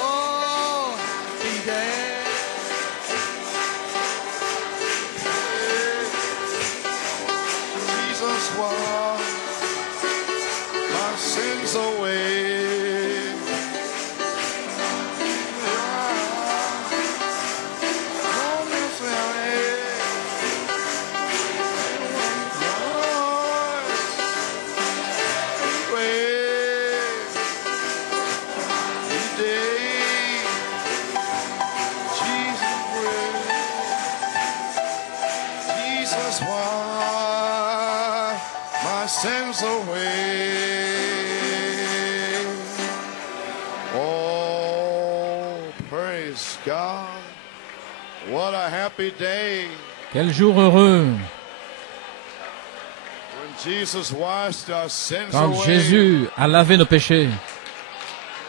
Oh, happy day. Jesus washed my sins away. Sins away. Oh, praise God. What a happy day. Quel jour heureux When Jesus washed our sins quand away. Jésus a lavé nos péchés.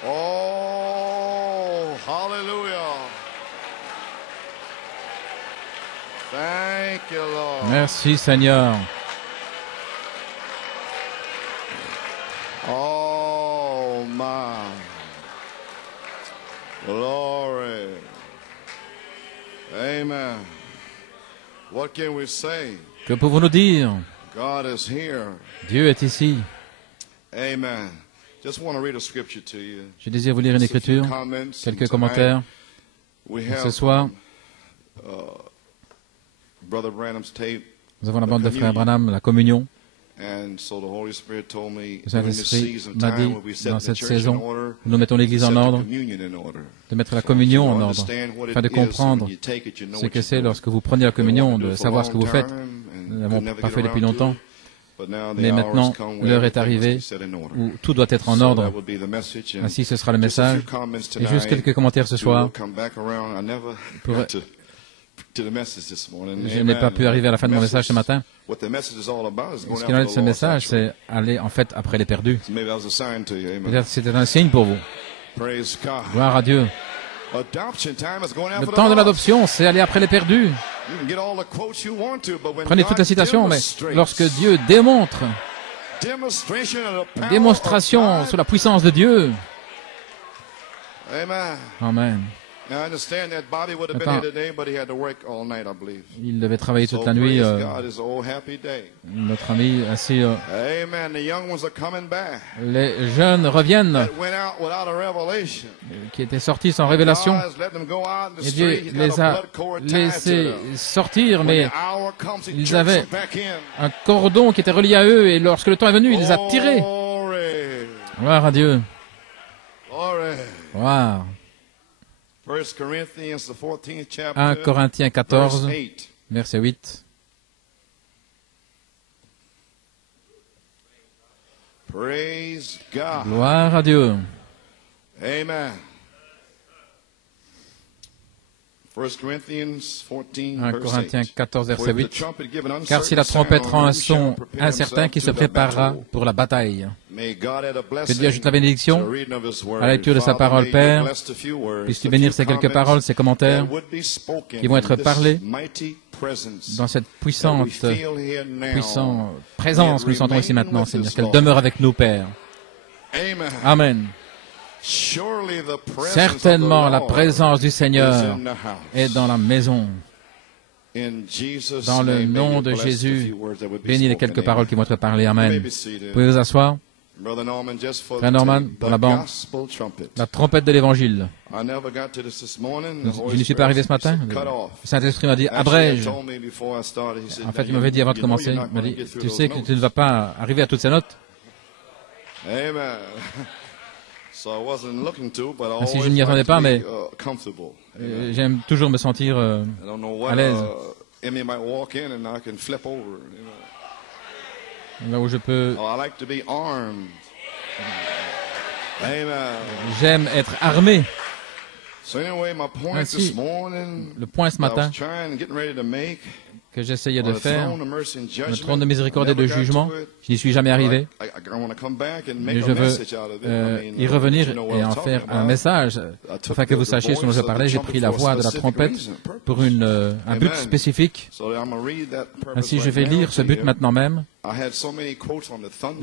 Oh, hallelujah. Thank you, Lord. Merci Seigneur. Oh, my. Glory. Amen. What can we say? Que pouvons-nous dire? God is here. Dieu est ici. Amen. Just want to read a scripture to you. Je désire vous lire une écriture, quelques commentaires. Ce soir, Brother Branham's tape. nous avons la bande de Frère Branham, la communion. And so the Holy Spirit told me, Le Saint-Esprit m'a dit, dans cette saison, nous mettons l'Église en ordre, de mettre la communion en ordre, afin de comprendre ce que c'est lorsque vous prenez la communion, de savoir ce que vous faites. Nous n'avons pas fait depuis longtemps, mais maintenant, l'heure est arrivée où tout doit être en ordre. Ainsi, ce sera le message. Et juste quelques commentaires ce soir. Je n'ai pas pu arriver à la fin de mon message ce matin. Ce qu'il en est de ce message, c'est aller en fait après les perdus. Peut-être c'était un signe pour vous. Gloire à Dieu. Le temps de l'adoption, c'est aller après les perdus. Prenez toute la citation, mais lorsque Dieu démontre, une démonstration sur la puissance de Dieu. Amen. Attends. Il devait travailler toute la nuit. Notre ami ainsi. Les jeunes reviennent, qui étaient sortis sans révélation. Et Dieu les a laissés sortir, mais ils avaient un cordon qui était relié à eux, et lorsque le temps est venu, il les a tirés. Gloire à Dieu. Gloire. 1 Corinthiens 14, verset 8. Gloire à Dieu. Amen. 1 Corinthiens 14, verset 8. Car si la trompette rend un son incertain, qui se préparera pour la bataille. Que Dieu ajoute la bénédiction à la lecture de sa parole, Père. Puisses-tu bénir ces quelques paroles, ces commentaires qui vont être parlés dans cette puissante présence que nous sentons ici maintenant, Seigneur. Qu'elle demeure avec nous, Père. Amen. Certainement, la présence du Seigneur est dans la maison. Dans le nom de Jésus, bénis les quelques paroles qui vont être parlées. Amen. Vous pouvez vous asseoir. Frère Norman, pour la bande, la trompette de l'Évangile. Je n'y suis pas arrivé ce matin. Le Saint-Esprit m'a dit, abrège. En fait, il m'avait dit avant de commencer, il m'a dit, tu sais que tu ne vas pas arriver à toutes ces notes. Ainsi, je n'y attendais pas, mais j'aime toujours me sentir à l'aise. Là où je peux... J'aime être armé. Ainsi, le point ce matin que j'essayais de faire, le trône de miséricorde et de jugement, je n'y suis jamais arrivé. Mais je veux y revenir et en faire un message, afin que vous sachiez ce dont je parlais. J'ai pris la voix de la trompette pour un but spécifique. Ainsi, je vais lire ce but maintenant même.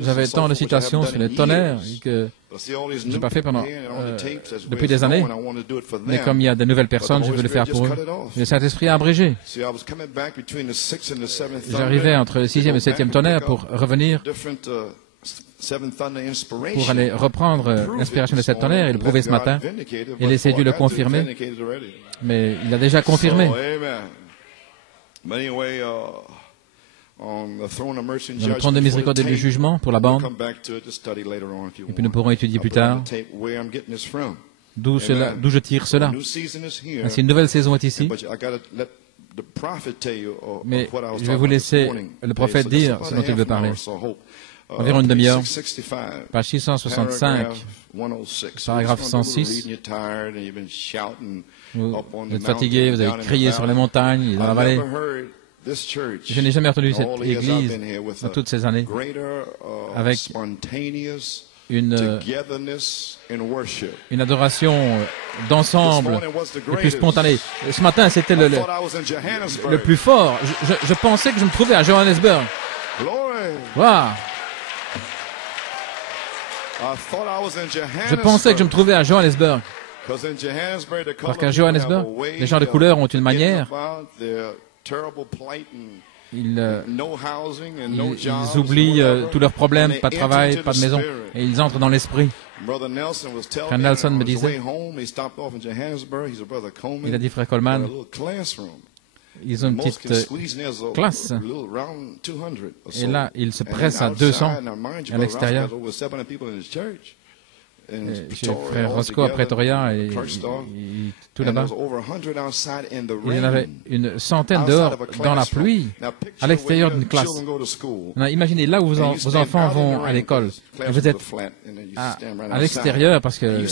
J'avais tant de citations sur les tonnerres que Je n'ai pas fait depuis des années, mais comme il y a de nouvelles personnes, je veux le faire pour eux. Le Saint-Esprit a abrégé. J'arrivais entre le 6e et 7e tonnerre pour revenir, pour aller reprendre l'inspiration de 7 tonnerres et le prouver ce matin. Et laisser Dieu le confirmer, mais il a déjà confirmé. Dans le trône de miséricorde et du jugement pour la bande, et puis nous pourrons étudier plus tard d'où je tire cela. Ainsi, une nouvelle saison est ici, mais je vais vous laisser le prophète dire ce dont il veut parler. Environ une demi-heure, page 665, paragraphe 106. Vous êtes fatigué, vous avez crié sur les montagnes, dans la vallée. Je n'ai jamais entendu cette église dans toutes ces années avec une adoration d'ensemble le plus spontanée. Ce matin, c'était le plus fort. Je pensais que je me trouvais à Johannesburg. Wow. Je pensais que je me trouvais à Johannesburg. Parce qu'à Johannesburg, les gens de couleur ont une manière. Ils oublient tous leurs problèmes, pas de travail, pas de maison, et ils entrent dans l'esprit. Frère Nelson me disait, il a dit, frère Coleman, ils ont une petite classe, et là, ils se pressent à 200 à l'extérieur. Chez frère Roscoe à Pretoria et tout là-bas. Il y en avait une centaine dehors dans la pluie, à l'extérieur d'une classe. Imaginez là où vos enfants vont à l'école. Et vous êtes à l'extérieur parce que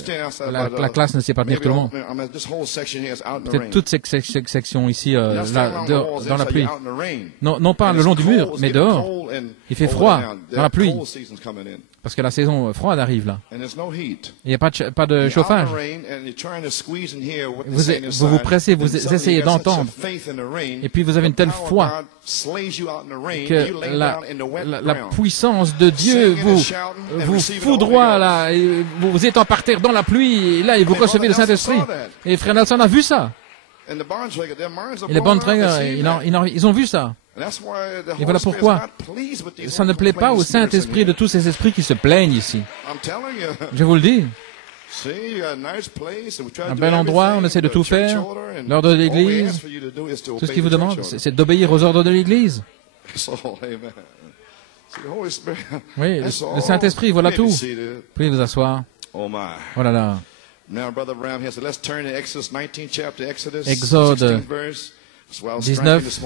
la classe ne sait pas tenir tout le monde. Peut-être toute cette section ici, là, dehors, dans la pluie. Non pas le long du mur, mais dehors. Il fait froid dans la pluie. Parce que la saison froide arrive là. Il n'y a pas de chauffage. Vous vous pressez, vous essayez d'entendre. Et puis vous avez une telle foi que la puissance de Dieu vous foudroie là. Et vous êtes en parterre dans la pluie et là, et vous recevez le Saint-Esprit. Et frère Nelson a vu ça. Et les Bontrager, ils ont vu ça. Et voilà pourquoi ça ne plaît pas au Saint-Esprit de tous ces esprits qui se plaignent ici. Je vous le dis. Un bel endroit, on essaie de tout faire. L'ordre de l'Église, tout ce qu'il vous demande, c'est d'obéir aux ordres de l'Église. Oui, le Saint-Esprit, voilà tout. Puis vous asseoir. Oh là là. Exode 19.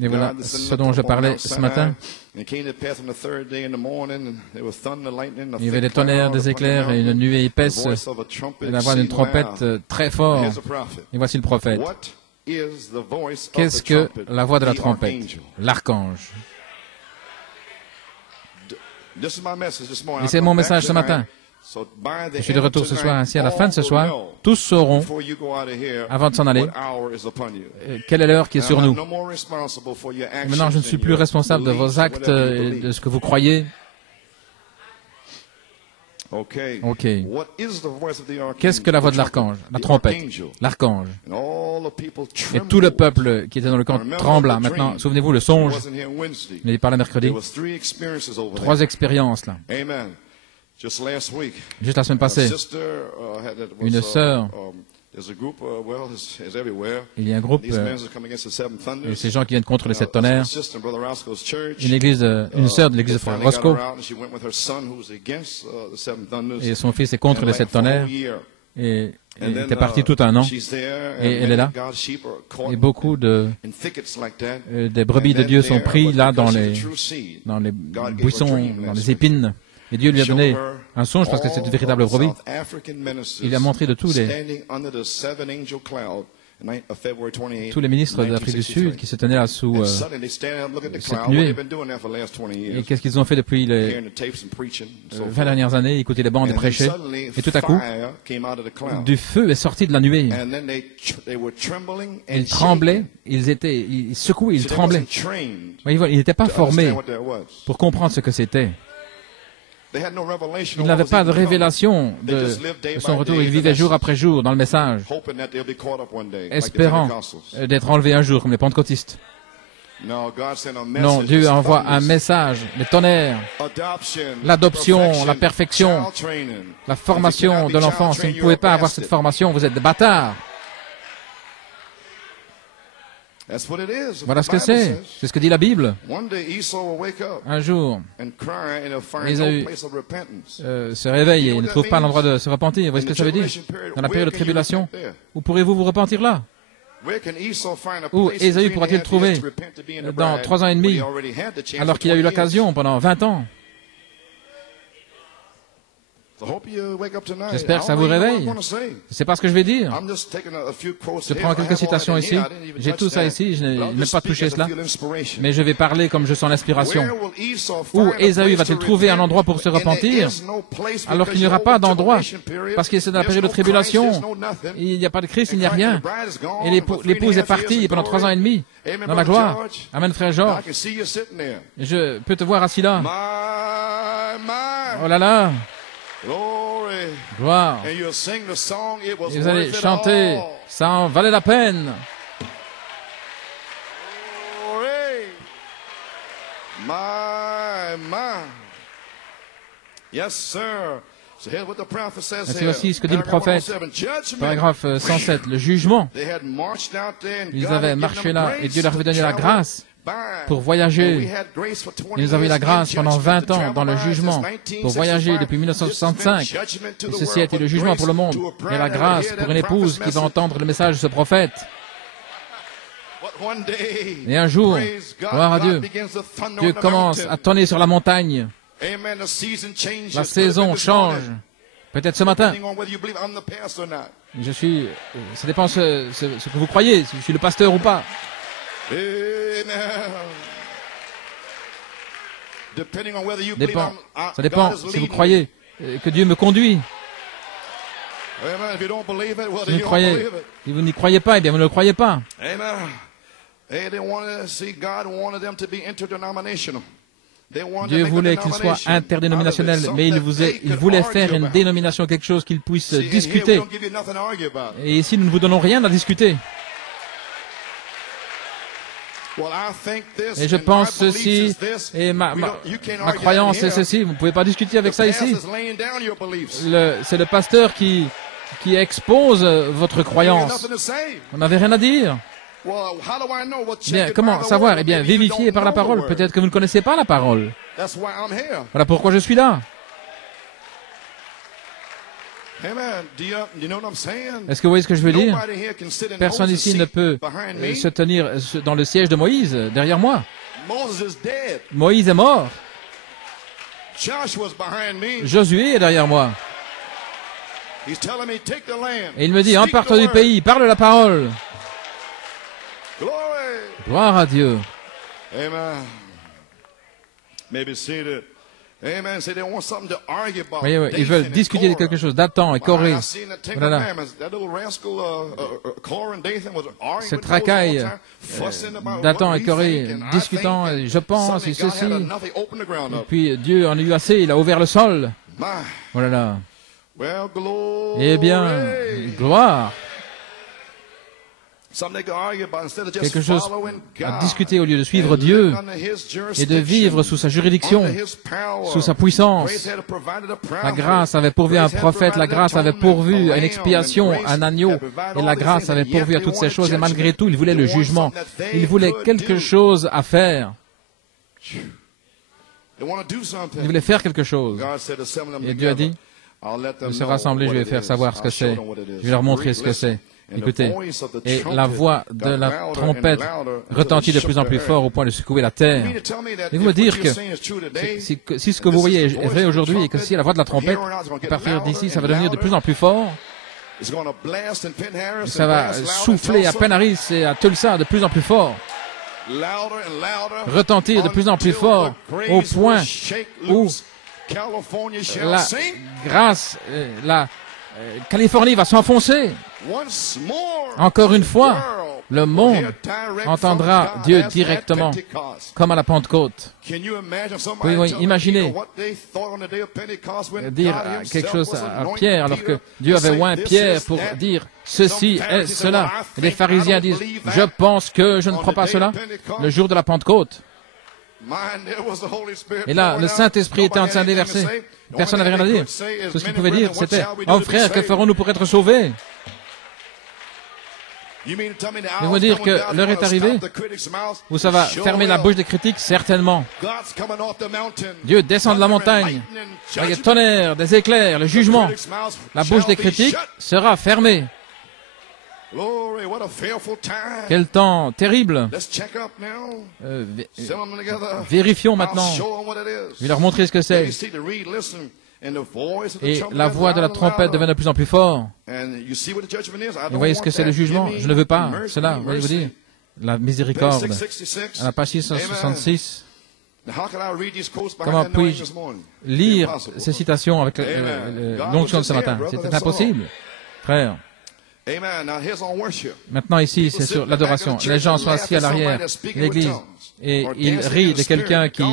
Et voilà ce dont je parlais ce matin. Il y avait des tonnerres, des éclairs et une nuée épaisse et la voix d'une trompette très forte. Et voici le prophète. Qu'est-ce que la voix de la trompette? L'archange. Et c'est mon message ce matin. Je suis de retour ce soir, ainsi à la fin de ce soir, tous sauront, avant de s'en aller, quelle est l'heure qui est sur nous. Maintenant, je ne suis plus responsable de vos actes et de ce que vous croyez. Ok. Qu'est-ce que la voix de l'archange? La trompette. L'archange. Et tout le peuple qui était dans le camp trembla. Maintenant, souvenez-vous, le songe. Il n'est pas là mercredi. 3 expériences là. Juste la semaine passée, une sœur, il y a un groupe, et ces gens qui viennent contre les 7 tonnerres, une sœur de l'église de frère Roscoe, et son fils est contre les 7 tonnerres, et elle était partie tout un an, et elle est là. Et beaucoup des brebis de Dieu sont pris là dans les buissons, dans les épines. Et Dieu lui a donné un songe parce que c'est une véritable brebis. Il a montré de tous les ministres d'Afrique du Sud qui se tenaient là sous cette nuée. Et qu'est-ce qu'ils ont fait depuis les 20 dernières années? Écouter les bandes et prêcher. Et tout à coup, du feu est sorti de la nuée. Ils tremblaient, ils secouaient, ils tremblaient. Ils n'étaient pas formés pour comprendre ce que c'était. Ils n'avaient pas de révélation de son retour. Ils vivaient jour après jour dans le message, espérant d'être enlevés un jour comme les pentecôtistes. Non, Dieu envoie un message, le tonnerre, l'adoption, la perfection, la formation de l'enfant. Si vous ne pouvez pas avoir cette formation, vous êtes des bâtards. Voilà ce que c'est. C'est ce que dit la Bible. Un jour, Ésaü se réveille et ne trouve pas l'endroit de se repentir. Vous voyez ce que ça veut dire? Dans la période de tribulation, où pourrez-vous vous repentir là? Où Ésaü pourra-t-il trouver dans 3 ans et demi, alors qu'il a eu l'occasion pendant 20 ans? J'espère que ça vous réveille. Je ne sais pas ce que je vais dire. Je prends quelques citations ici. J'ai tout ça ici. Je n'ai même pas touché cela. Mais je vais parler comme je sens l'inspiration. Où Ésaü va-t-il trouver un endroit pour se repentir, alors qu'il n'y aura pas d'endroit, parce que c'est dans la période de tribulation. Il n'y a pas de Christ, il n'y a rien. Et l'épouse est partie pendant 3 ans et demi dans la gloire. Amen, frère Georges. Je peux te voir assis là. Oh là là. Gloire. Et vous allez chanter, ça en valait la peine. C'est aussi ce que dit le prophète, paragraphe 107, le jugement. Ils avaient marché là et Dieu leur avait donné la grâce pour voyager. Et nous avons eu la grâce pendant 20 ans dans le jugement pour voyager depuis 1965. Et ceci a été le jugement pour le monde. Et la grâce pour une épouse qui va entendre le message de ce prophète. Et un jour, gloire à Dieu, Dieu commence à tonner sur la montagne. La saison change. Peut-être ce matin. Ça dépend ce que vous croyez, si je suis le pasteur ou pas. Ça dépend si vous croyez que Dieu me conduit. Si vous n'y croyez pas, eh bien vous ne le croyez pas. Dieu voulait qu'il soit interdénominationnel, mais il voulait faire une dénomination, quelque chose qu'il puisse discuter. Et ici, nous ne vous donnons rien à discuter. Et je pense ceci, et ma croyance est ceci. Vous ne pouvez pas discuter avec ça ici. C'est le pasteur qui expose votre croyance. On n'avait rien à dire. Bien, comment savoir? Eh bien, vérifiez par la parole. Peut-être que vous ne connaissez pas la parole. Voilà pourquoi je suis là. Est-ce que vous voyez ce que je veux dire? Personne ici ne peut se tenir dans le siège de Moïse, derrière moi. Moïse est mort. Josué est derrière moi. Et il me dit, empare-toi du pays, parle la parole. Gloire à Dieu. Oui, ils veulent discuter de quelque chose. Dathan et Corée. Voilà. Cette racaille, Dathan et Corée, discutant, je pense, et ceci. Et puis Dieu en a eu assez, il a ouvert le sol. Voilà. Eh bien, gloire. Quelque chose à discuter au lieu de suivre Dieu et de vivre sous sa juridiction, sous sa puissance. La grâce avait pourvu un prophète, la grâce avait pourvu à une expiation, un agneau, et la grâce avait pourvu à toutes ces choses, et malgré tout, il voulait le jugement. Il voulait quelque chose à faire. Il voulait faire quelque chose. Et Dieu a dit, de se rassembler, je vais faire savoir ce que c'est. Je vais leur montrer ce que c'est. Écoutez, et la voix de la trompette retentit de plus en plus fort au point de secouer la terre. Et vous me dire que si ce que vous voyez est vrai aujourd'hui et que si la voix de la trompette, à partir d'ici, ça va devenir de plus en plus fort, ça va souffler à Penaris et à Tulsa de plus en plus fort, retentir de plus en plus fort au point où la grâce, la Californie va s'enfoncer. Encore une fois, le monde entendra Dieu directement, comme à la Pentecôte. Pouvez-vous imaginer dire quelque chose à Pierre, alors que Dieu avait oint Pierre pour dire ceci est cela. Et les pharisiens disent, je pense que je ne crois pas cela, le jour de la Pentecôte. Et là, le Saint-Esprit était en train de déverser. Personne n'avait rien à dire. Tout ce qu'il pouvait dire, c'était, oh frère, que ferons-nous pour être sauvés? Il veut dire que l'heure est arrivée où ça va fermer la bouche des critiques, certainement. Dieu descend de la montagne avec des tonnerres, des éclairs, le jugement. La bouche des critiques sera fermée. Quel temps terrible. Vérifions maintenant. Je vais leur montrer ce que c'est. Et la voix de la trompette devient de plus en plus forte. Et vous voyez ce que c'est le jugement? Je ne veux pas cela, voyez-vous dire. La miséricorde. À la page 666. Comment puis-je lire ces citations avec l'onction de ce matin? C'est impossible, frère. Maintenant ici, c'est sur l'adoration. Les gens sont assis à l'arrière de l'église et ils rient de quelqu'un qui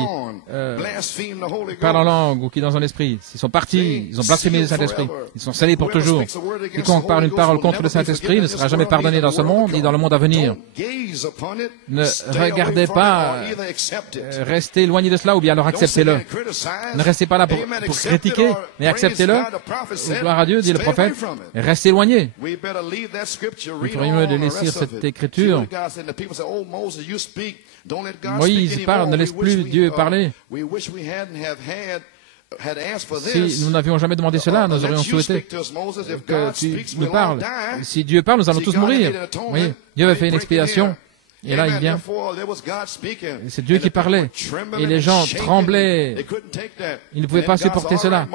parle en langue ou qui est dans un esprit. Ils sont partis, ils ont blasphémé le Saint-Esprit. Ils sont scellés pour toujours. Quiconque parle une parole contre le Saint-Esprit ne sera jamais pardonné dans ce monde ni dans le monde à venir. Ne regardez pas, restez éloignés de cela ou bien alors acceptez-le. Ne restez pas là pour critiquer, mais acceptez-le. Gloire à Dieu, dit le prophète, et restez éloignés. Il ferait mieux de laisser cette écriture. Moïse parle, ne laisse plus Dieu parler. Si nous n'avions jamais demandé cela, nous aurions souhaité que tu nous parles. Si Dieu parle, nous allons tous mourir. Oui, Dieu avait fait une expiation. Et là, il vient. C'est Dieu qui parlait. Et les gens tremblaient. Ils ne pouvaient pas supporter cela.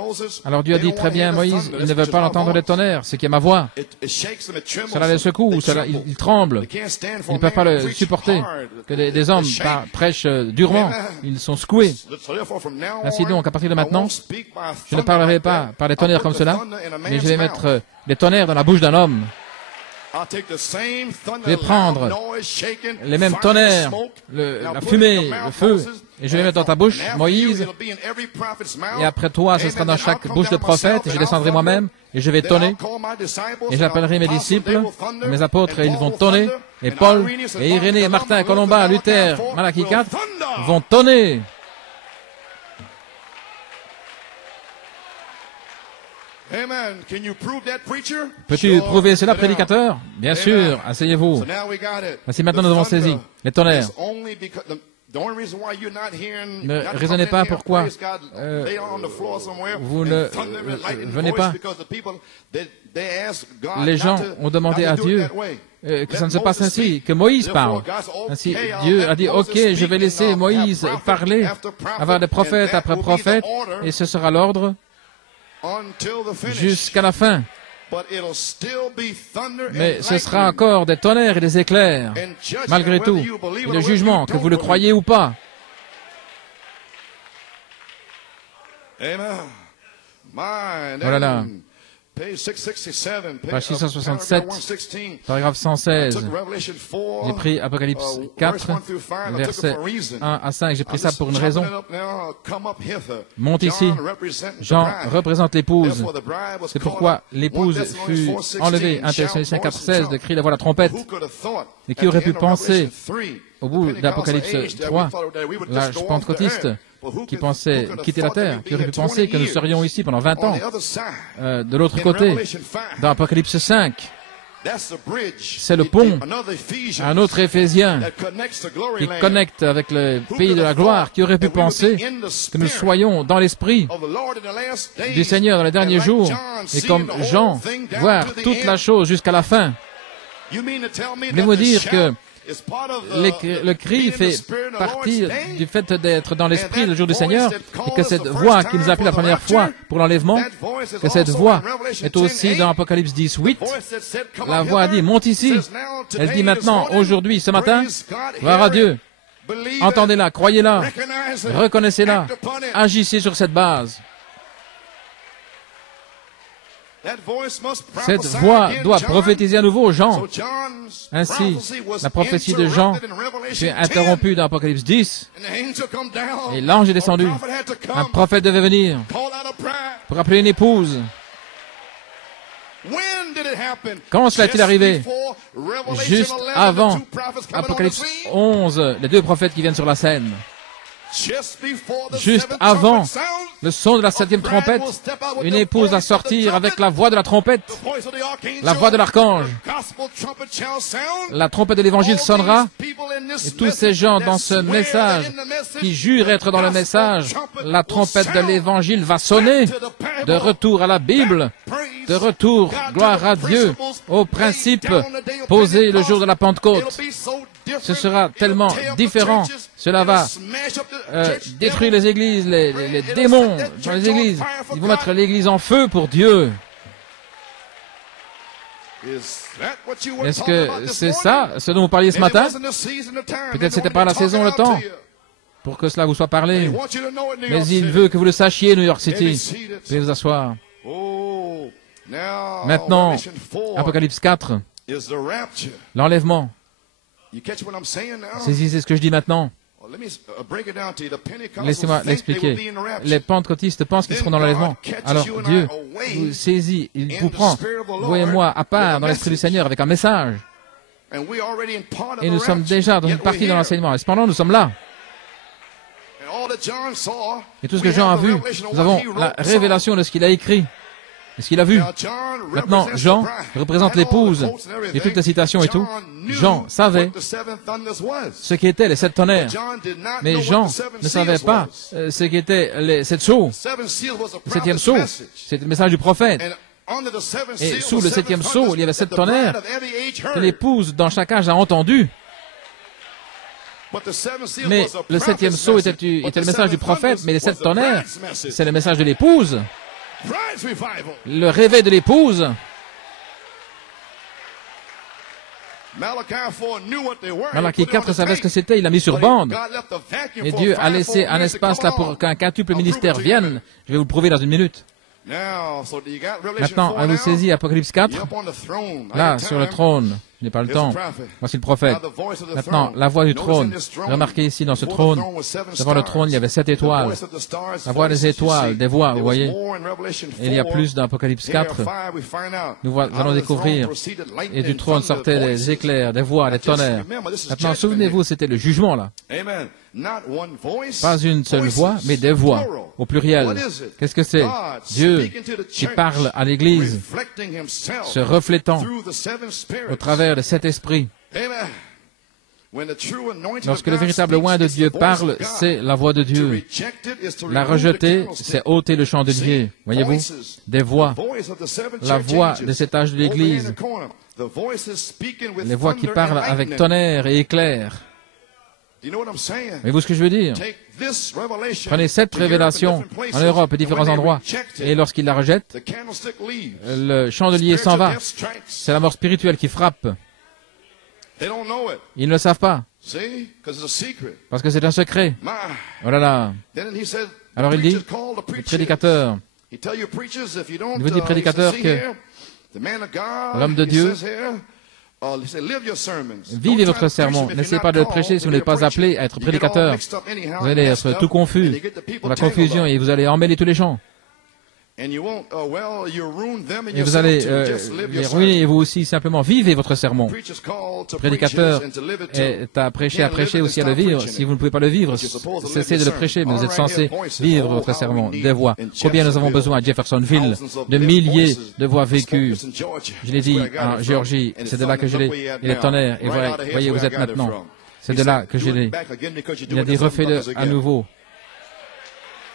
Alors Dieu a dit, très bien, Moïse, ils ne veulent pas entendre les tonnerres, c'est qui est ma voix. Cela les secoue, ils tremblent. Ils ne peuvent pas le supporter. Que des hommes prêchent durement. Ils sont secoués. Ainsi donc, à partir de maintenant, je ne parlerai pas par des tonnerres comme cela, mais je vais mettre des tonnerres dans la bouche d'un homme. Je vais prendre les mêmes tonnerres, la fumée, le feu, et je vais mettre dans ta bouche, Moïse, et après toi, ce sera dans chaque bouche de prophète, et je descendrai moi-même, et je vais tonner, et j'appellerai mes disciples, mes apôtres, et ils vont tonner, et Paul, et Irénée, Martin, Colomba, Luther, Malachie 4, vont tonner. Peux-tu prouver cela, prédicateur? Bien sûr, asseyez-vous. Voici maintenant nous avons saisi les tonnerres. Ne raisonnez pas pourquoi vous ne venez pas. Les gens ont demandé à Dieu que ça ne se passe ainsi, que Moïse parle. Ainsi, Dieu a dit, ok, je vais laisser Moïse parler, avoir des prophètes après prophètes, et ce sera l'ordre jusqu'à la fin. Mais ce sera encore des tonnerres et des éclairs, malgré tout. Et le jugement, que vous le croyez ou pas. Voilà là. Page 667, paragraphe 116. J'ai pris Apocalypse 4, versets 1 à 5. J'ai pris ça pour une raison. Monte ici. Jean représente l'épouse. C'est pourquoi l'épouse fut enlevée. 1 Thessaloniciens 4, 16, de crier la voix de la trompette. Et qui aurait pu penser, au bout d'Apocalypse 3, la pentecôtiste, qui pensait quitter la terre, qui aurait pu penser que nous serions ici pendant 20 ans, de l'autre côté, dans Apocalypse 5. C'est le pont, un autre Éphésien, qui connecte avec le pays de la gloire, qui aurait pu penser que nous soyons dans l'esprit du Seigneur dans les derniers jours, et comme Jean, voir toute la chose jusqu'à la fin. Voulez-vous dire que le cri fait partie du fait d'être dans l'esprit le jour du Seigneur, et que cette voix qui nous a appelé la première fois pour l'enlèvement, que cette voix est aussi dans Apocalypse 10, 8. La voix a dit, monte ici. Elle dit maintenant, aujourd'hui, ce matin, gloire à Dieu. Entendez-la, croyez-la, reconnaissez-la, agissez sur cette base. Cette voix doit prophétiser à nouveau aux gens. Ainsi, la prophétie de Jean fut interrompue dans Apocalypse 10, et l'ange est descendu. Un prophète devait venir pour appeler une épouse. Quand cela est-il arrivé? Juste avant Apocalypse 11, les deux prophètes qui viennent sur la scène. Juste avant le son de la 7e trompette, une épouse va sortir avec la voix de la trompette, la voix de l'archange. La trompette de l'évangile sonnera, et tous ces gens dans ce message qui jurent être dans le message, la trompette de l'évangile va sonner. De retour à la Bible, de retour, gloire à Dieu, aux principes posés le jour de la Pentecôte. Ce sera tellement différent. Cela va détruire les églises, les démons dans les églises. Ils vont mettre l'église en feu pour Dieu. Est-ce que c'est ça, ce dont vous parliez ce matin? Peut-être c'était pas la saison, le temps, pour que cela vous soit parlé. Mais il veut que vous le sachiez, New York City. Veuillez vous asseoir. Maintenant, Apocalypse 4, l'enlèvement. Saisissez ce que je dis maintenant. Laissez-moi l'expliquer. Les pentecôtistes pensent qu'ils seront dans l'enlèvement. Alors Dieu vous saisit, il vous prend, vous et moi, à part dans l'Esprit du Seigneur avec un message. Et nous sommes déjà dans une partie de l'enseignement. Et cependant, nous sommes là. Et tout ce que Jean a vu, nous avons la révélation de ce qu'il a écrit. Et ce qu'il a vu. Maintenant, Jean représente l'épouse et toutes les citations et tout. Jean savait ce qu'étaient les 7 tonnerres. Mais Jean ne savait pas ce qu'étaient les 7 sceaux. Le 7e sceau, c'était le message du prophète. Et sous le 7e sceau, il y avait 7 tonnerres que l'épouse dans chaque âge a entendu. Mais le 7e sceau était le message du prophète, mais les 7 tonnerres, c'est le message de l'épouse. Le réveil de l'épouse. Malachie 4 savait ce que c'était, il l'a mis sur bande. Et Dieu a laissé un espace là pour qu'un quintuple ministère vienne. Je vais vous le prouver dans une minute. Maintenant, avez-vous saisi Apocalypse 4? Là, sur le trône. Je n'ai pas le temps. Voici le prophète. Maintenant, la voix du trône. Remarquez ici, dans ce trône, devant le trône, il y avait 7 étoiles. La voix des étoiles, des voix, vous voyez. Et il y a plus dans Apocalypse 4. Nous allons découvrir. Et du trône sortaient des éclairs, des voix, des tonnerres. Maintenant, souvenez-vous, c'était le jugement, là. Pas une seule voix, mais des voix, au pluriel. Qu'est-ce que c'est? Dieu qui parle à l'Église, se reflétant au travers de cet esprit. Lorsque le véritable oint de Dieu parle, c'est la voix de Dieu. La rejeter, c'est ôter le chant de Dieu. Voyez-vous? Des voix. La voix de cet âge de l'Église. Les voix qui parlent avec tonnerre et éclair. Voyez-vous ce que je veux dire? Prenez cette révélation en Europe et différents endroits, et lorsqu'ils la rejettent, le chandelier s'en va. C'est la mort spirituelle qui frappe. Ils ne le savent pas, parce que c'est un secret. Oh là là. Alors il dit, le prédicateur, il vous dit, prédicateur, que l'homme de Dieu, vivez votre sermon. N'essayez pas de le prêcher si vous n'êtes pas appelé à être prédicateur. Vous allez être tout confus, dans la confusion, et vous allez emmêler tous les gens. Et vous allez les ruiner, et vous aussi, simplement, vivez votre sermon. Le prédicateur est à prêcher aussi à le vivre. Si vous ne pouvez pas le vivre, cessez de le prêcher, mais vous êtes censé vivre votre sermon. Des voix. Combien nous avons besoin à Jeffersonville de milliers de voix vécues. Je l'ai dit en Géorgie, c'est de là que je l'ai. Et les tonnerres, et voyez, vous êtes maintenant. C'est de là que je l'ai. Il a dit, refais-le à nouveau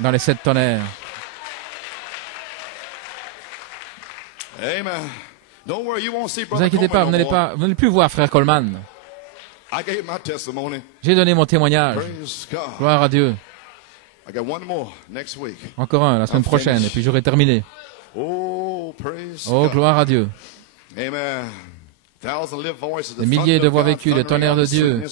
dans les 7 tonnerres. Ne vous inquiétez pas, vous n'allez plus voir frère Coleman. J'ai donné mon témoignage. Gloire à Dieu. Encore un la semaine prochaine, et puis j'aurai terminé. Oh, gloire à Dieu. Des milliers de voix vécues, le tonnerre de Dieu,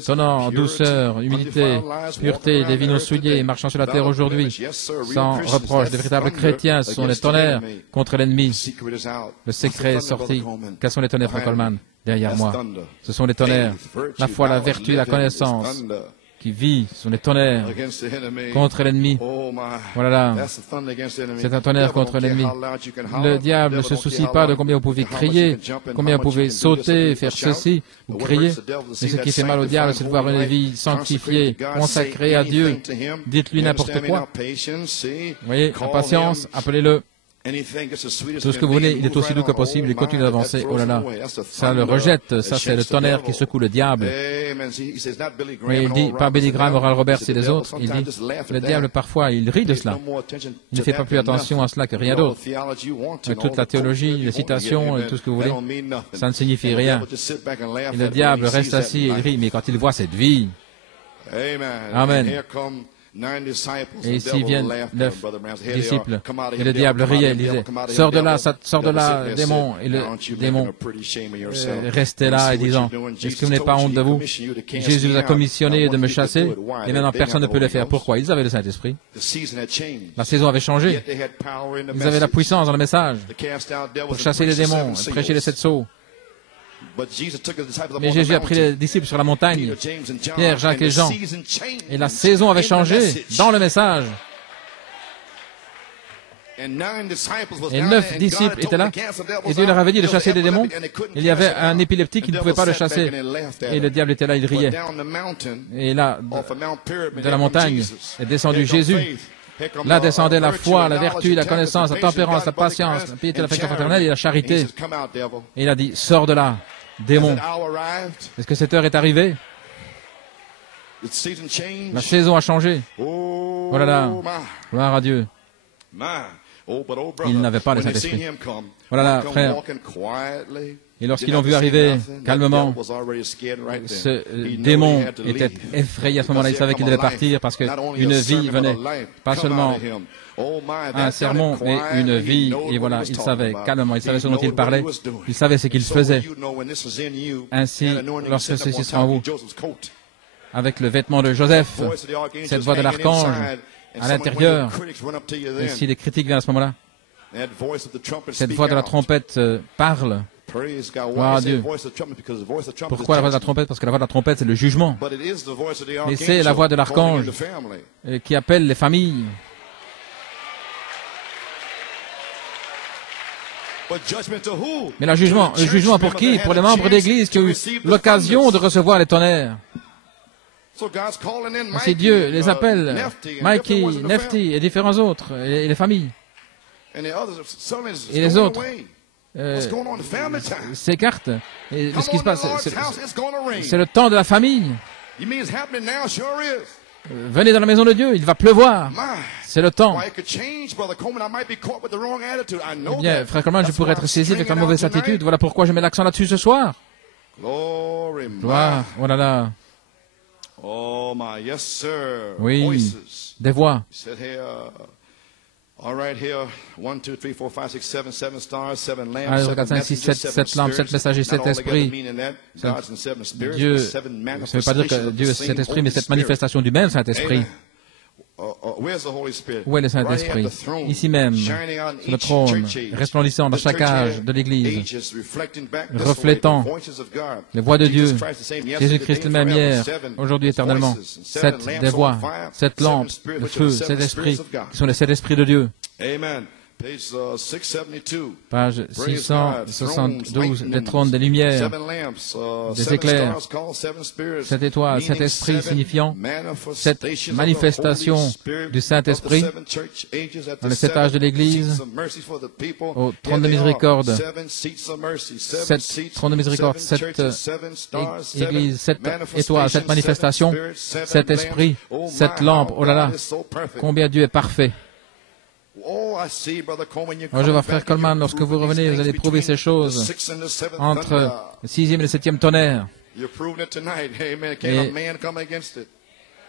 sonnant, douceur, humilité, pureté, des vinos souillés, marchant sur la terre aujourd'hui, sans reproche. De véritables chrétiens sont les tonnerres contre l'ennemi. Le secret est sorti. Quels sont les tonnerres, Frank Coleman? Derrière moi. Ce sont les tonnerres. La foi, la vertu, la connaissance qui vit sont les tonnerres contre l'ennemi. Voilà. C'est un tonnerre contre l'ennemi. Le diable ne se soucie pas de combien vous pouvez crier, combien vous pouvez sauter, faire ceci, ou crier. Mais ce qui fait mal au diable, c'est de voir une vie sanctifiée, consacrée à Dieu. Dites-lui n'importe quoi. Vous voyez, en patience, appelez-le. Tout ce que vous voulez, il est aussi doux que possible, il continue d'avancer. Oh là là, ça le rejette, ça c'est le tonnerre qui secoue le diable. Mais il dit, pas Billy Graham, Oral Roberts et les autres, il dit, le diable parfois, il rit de cela. Il ne fait pas plus attention à cela que rien d'autre. Mais toute la théologie, les citations, et tout ce que vous voulez, ça ne signifie rien. Et le diable reste assis et il rit, mais quand il voit cette vie, Amen. Et ici viennent 9 disciples. Et le diable riait, il disait, sors de là, démon. Et le démon restait là et disant, est-ce que vous n'avez pas honte de vous? Jésus vous a commissionné de me chasser et maintenant personne ne peut le faire. Pourquoi? Ils avaient le Saint-Esprit. La saison avait changé. Ils avaient la puissance dans le message pour chasser les démons, prêcher les 7 sceaux. Mais Jésus a pris les disciples sur la montagne, Pierre, Jacques et Jean, et la saison avait changé dans le message. Et 9 disciples étaient là, et Dieu leur avait dit de chasser des démons. Il y avait un épileptique qui ne pouvait pas le chasser, et le diable était là, il riait. Et là, de la montagne, est descendu Jésus. Là descendait la foi, la vertu, la connaissance, la tempérance, la patience, la piété, l'affection fraternelle et la charité. Et il a dit, sors de là, démon. Est-ce que cette heure est arrivée? La saison a changé. Oh là là, gloire à Dieu. Il n'avait pas le Saint-Esprit. Voilà là, frère. Et lorsqu'ils l'ont vu arriver calmement, ce démon était effrayé à ce moment-là. Il savait qu'il devait partir parce qu'une vie venait. Pas seulement un sermon, mais une vie. Et voilà, il savait calmement, il savait ce dont il parlait. Il savait ce qu'il faisait. Ainsi, lorsque ceci sera en vous, avec le vêtement de Joseph, cette voix de l'archange à l'intérieur, et si les critiques viennent à ce moment-là, cette voix de la trompette parle. Gloire à Dieu. Pourquoi la voix de la trompette? Parce que la voix de la trompette, c'est le jugement. Mais c'est la voix de l'archange qui appelle les familles. Mais le jugement pour qui? Pour les membres d'église qui ont eu l'occasion de recevoir les tonnerres. Si Dieu les appelle, Mikey, Nefti et différents autres, et les familles. Et les autres s'écartent. Et ce qui se passe, c'est le temps de la famille. Venez dans la maison de Dieu, il va pleuvoir. C'est le temps. Eh bien, frère Coleman, je pourrais être saisi avec la mauvaise attitude. Voilà pourquoi je mets l'accent là-dessus ce soir. Gloire, oh là là. Oui, des voix. Alors, 4, 5, 6, 7 lampes, 7 messagers, 7 esprits. Dieu, ça ne veut pas dire que Dieu est cet esprit, mais cette manifestation du même Saint-Esprit. Où est le Saint-Esprit? Ici même, sur le trône, resplendissant dans chaque âge de l'Église, reflétant les voix de Dieu. Jésus-Christ le même hier, aujourd'hui éternellement. 7 des voix, 7 lampes, le feu, 7 esprits, qui sont les 7 esprits de Dieu. Page 672, les trônes des lumières, des éclairs, 7 étoiles, 7 esprits signifiant cette manifestation du Saint-Esprit dans les 7 âges de l'Église, au trône de miséricorde, 7 trônes de miséricorde, 7 églises, 7 étoiles, 7 manifestations, 7 esprits, 7 lampes, oh là là, combien Dieu est parfait. Alors je vois, frère Coleman, lorsque vous revenez, vous allez prouver ces choses entre le 6e et le 7e tonnerre. Et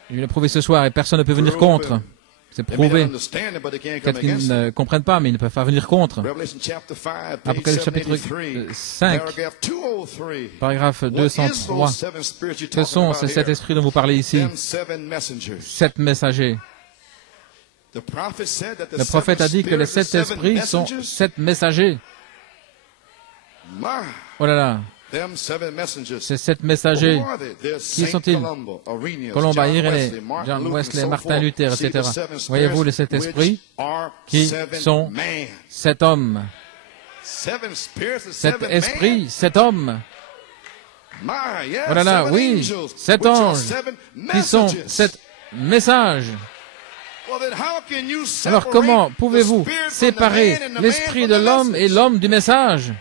je vais le prouver ce soir et personne ne peut venir contre. C'est prouvé. Peut-être qu'ils ne comprennent pas, mais ils ne peuvent pas venir contre. Apocalypse chapitre 5, paragraphe 203. Ce sont ces 7 esprits dont vous parlez ici. 7 messagers. Le prophète a dit que les 7 esprits sont 7 messagers. Oh là là. Ces 7 messagers, qui sont-ils? Colomba, Irénée, John Wesley, Martin Luther, etc. Voyez-vous les 7 esprits qui sont 7 hommes? 7 esprits, 7 hommes. Oh là là, oui, 7 anges qui sont 7 messages. Alors comment pouvez-vous séparer l'esprit de l'homme et l'homme du message?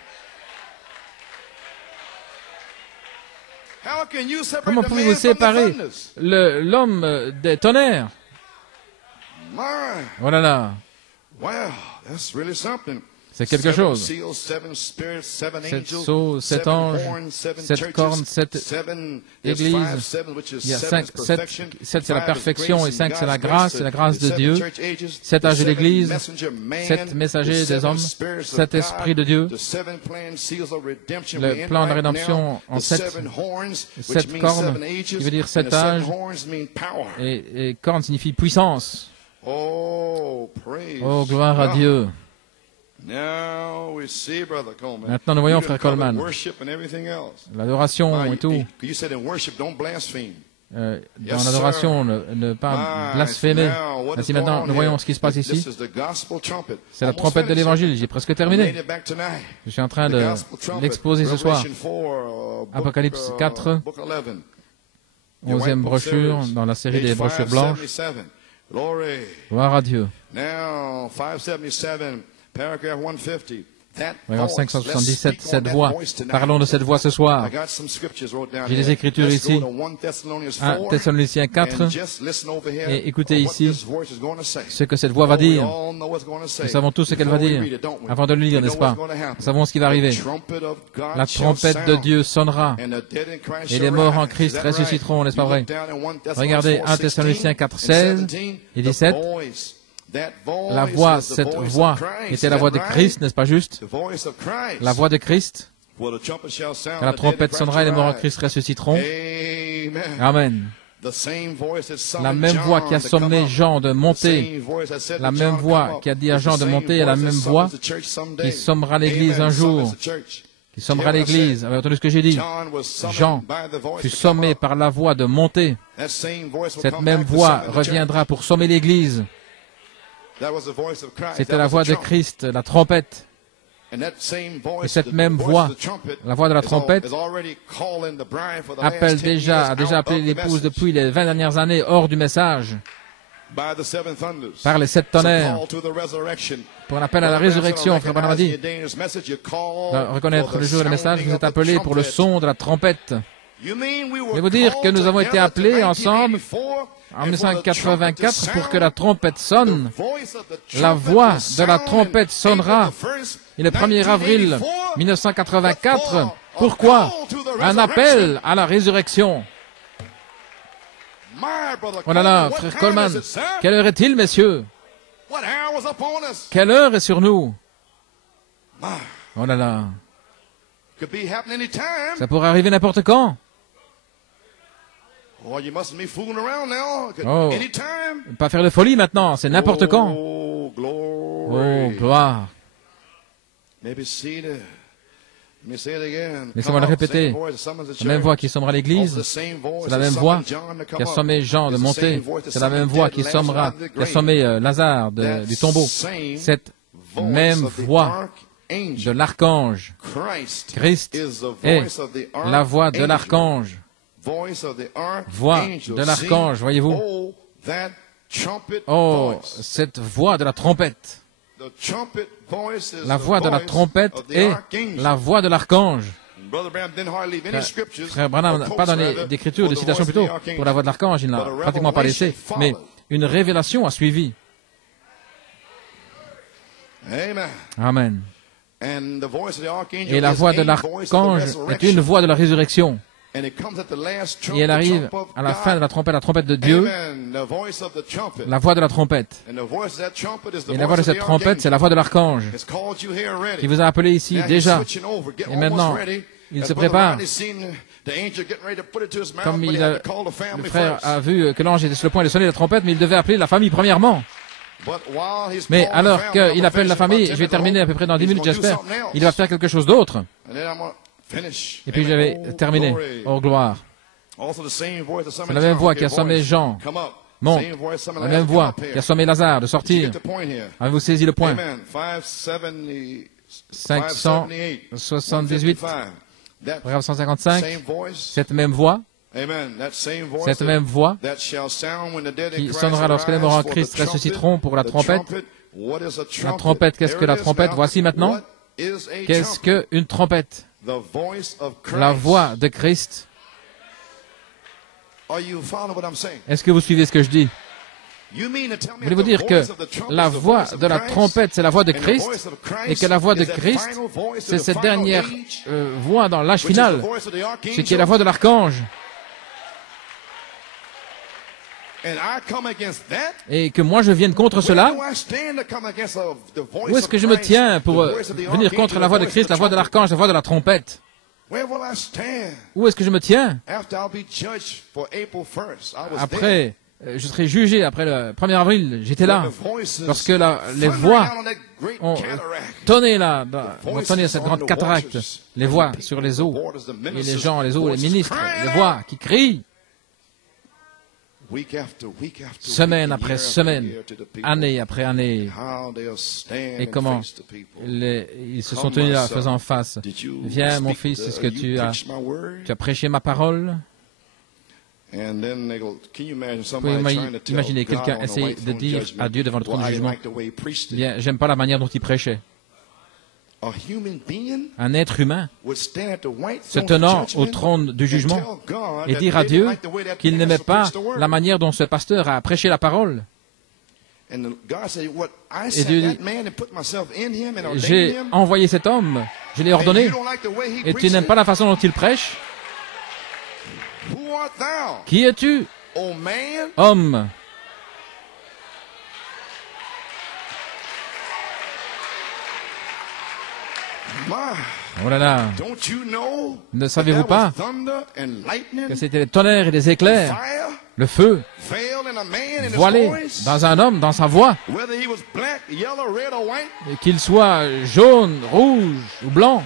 Comment pouvez-vous séparer l'homme des tonnerres? Oh là là, c'est quelque chose. 7 sceaux, 7 anges, 7 cornes, 7 églises. Il y a 7 c'est la perfection et 5 c'est la grâce de Dieu. 7 âges de l'église, 7 messagers des hommes, 7 esprits de Dieu. Le plan de la rédemption en 7 cornes, qui veut dire 7 âges, et cornes signifie puissance. Oh, gloire à Dieu. Maintenant, nous voyons frère Coleman, l'adoration et tout. Dans l'adoration, ne pas blasphémer. Ainsi maintenant, nous voyons ce qui se passe ici. C'est la trompette de l'évangile. J'ai presque terminé. Je suis en train de l'exposer ce soir. Apocalypse 4, 11e brochure dans la série des brochures blanches. Gloire à Dieu. Voyons 577, cette voix. Parlons de cette voix ce soir. J'ai des écritures ici. 1 Thessaloniciens 4. Et écoutez ici ce que cette voix va dire. Nous savons tous ce qu'elle va dire. Avant de le lire, n'est-ce pas? Nous savons ce qui va arriver. La trompette de Dieu sonnera. Et les morts en Christ ressusciteront, n'est-ce pas vrai? Regardez 1 Thessaloniciens 4, 16 et 17. La voix, cette voix était la voix de Christ, n'est-ce pas juste? La voix de Christ. Quand la trompette sonnera et les morts en Christ ressusciteront. Amen. La même voix qui a sommé Jean de monter, la même voix qui a dit à Jean de monter, est la même voix qui sommera l'Église un jour. Qui sommera l'Église. Avez-vous entendu ce que j'ai dit? Jean fut sommé par la voix de monter. Cette même voix reviendra pour sommer l'Église. C'était la voix de Christ, la trompette. Et cette même voix, la voix de la trompette, a déjà appelé l'épouse depuis les 20 dernières années hors du message, par les 7 tonnerres, pour un appel à la résurrection. Frère Branham a dit, reconnaître le jour et le message, vous êtes appelés pour le son de la trompette. Je vais vous dire que nous avons été appelés ensemble en 1984 pour que la trompette sonne. La voix de la trompette sonnera. Et le 1er avril 1984, pourquoi? Un appel à la résurrection. Oh là là, frère Coleman, quelle heure est-il, messieurs? Quelle heure est sur nous? Oh là là. Ça pourrait arriver n'importe quand. Oh, pas faire de folie maintenant, c'est n'importe quand. Oh, gloire. Laissez-moi le répéter. La même voix qui sommera l'Église, c'est la même voix qui a sommé Jean de monter, c'est la même voix qui a sommé Lazare du tombeau. Cette même voix de l'archange. Christ est la voix de l'archange. Voix de l'archange, voyez-vous? Oh, cette voix de la trompette. La voix de la trompette est la voix de l'archange. Frère Branham n'a pas donné d'écriture, de citation plutôt, pour la voix de l'archange, il n'a pratiquement pas laissé, mais une révélation a suivi. Amen. Et la voix de l'archange est une voix de la résurrection. Et elle arrive à la fin de la trompette de Dieu, la voix de la trompette. Et la voix de cette trompette, c'est la voix de l'archange qui vous a appelé ici déjà. Et maintenant, il se prépare. Comme le frère a vu que l'ange était sur le point de sonner la trompette, mais il devait appeler la famille premièrement. Mais alors qu'il appelle la famille, je vais terminer à peu près dans 10 minutes, j'espère, il va faire quelque chose d'autre. Et puis j'avais terminé. Oh, gloire. C'est la même voix qui a sommé Jean. Monte. La même voix qui a sommé Lazare de sortir. Avez-vous saisi le point? 578, paragraphe 155, cette même voix qui sonnera lorsque les morts en Christ ressusciteront pour la trompette. La trompette, qu'est-ce que la trompette? Voici maintenant. Qu'est-ce qu'une trompette? La voix de Christ. Est-ce que vous suivez ce que je dis? Voulez-vous dire que la voix de la trompette, c'est la voix de Christ, et que la voix de Christ, c'est cette dernière voix dans l'âge final, ce qui est la voix de l'archange? Et que moi je vienne contre cela? Où est-ce que je me tiens pour venir contre la voix de Christ, la voie de l'archange, la voix de la trompette? Où est-ce que je me tiens? Après, je serai jugé après le 1er avril. J'étais là lorsque les voix ont tonné là, ont tonné à cette grande cataracte. Les voix sur les eaux, et les gens, les eaux, les ministres, les voix qui crient. Semaine après semaine, année après année, et comment ils se sont tenus là, faisant face. Viens, mon fils, est-ce que tu as prêché ma parole? Vous pouvez imaginer quelqu'un essayer de dire à Dieu devant le trône du jugement, bien, j'aime pas la manière dont il prêchait. Un être humain se tenant au trône du jugement et dire à Dieu qu'il n'aimait pas la manière dont ce pasteur a prêché la parole. Et Dieu dit, j'ai envoyé cet homme, je l'ai ordonné, et tu n'aimes pas la façon dont il prêche? Qui es-tu, homme? Oh là là! Ne savez-vous pas que c'était les tonnerres et les éclairs, le feu, voilé dans un homme, dans sa voix, et qu'il soit jaune, rouge ou blanc?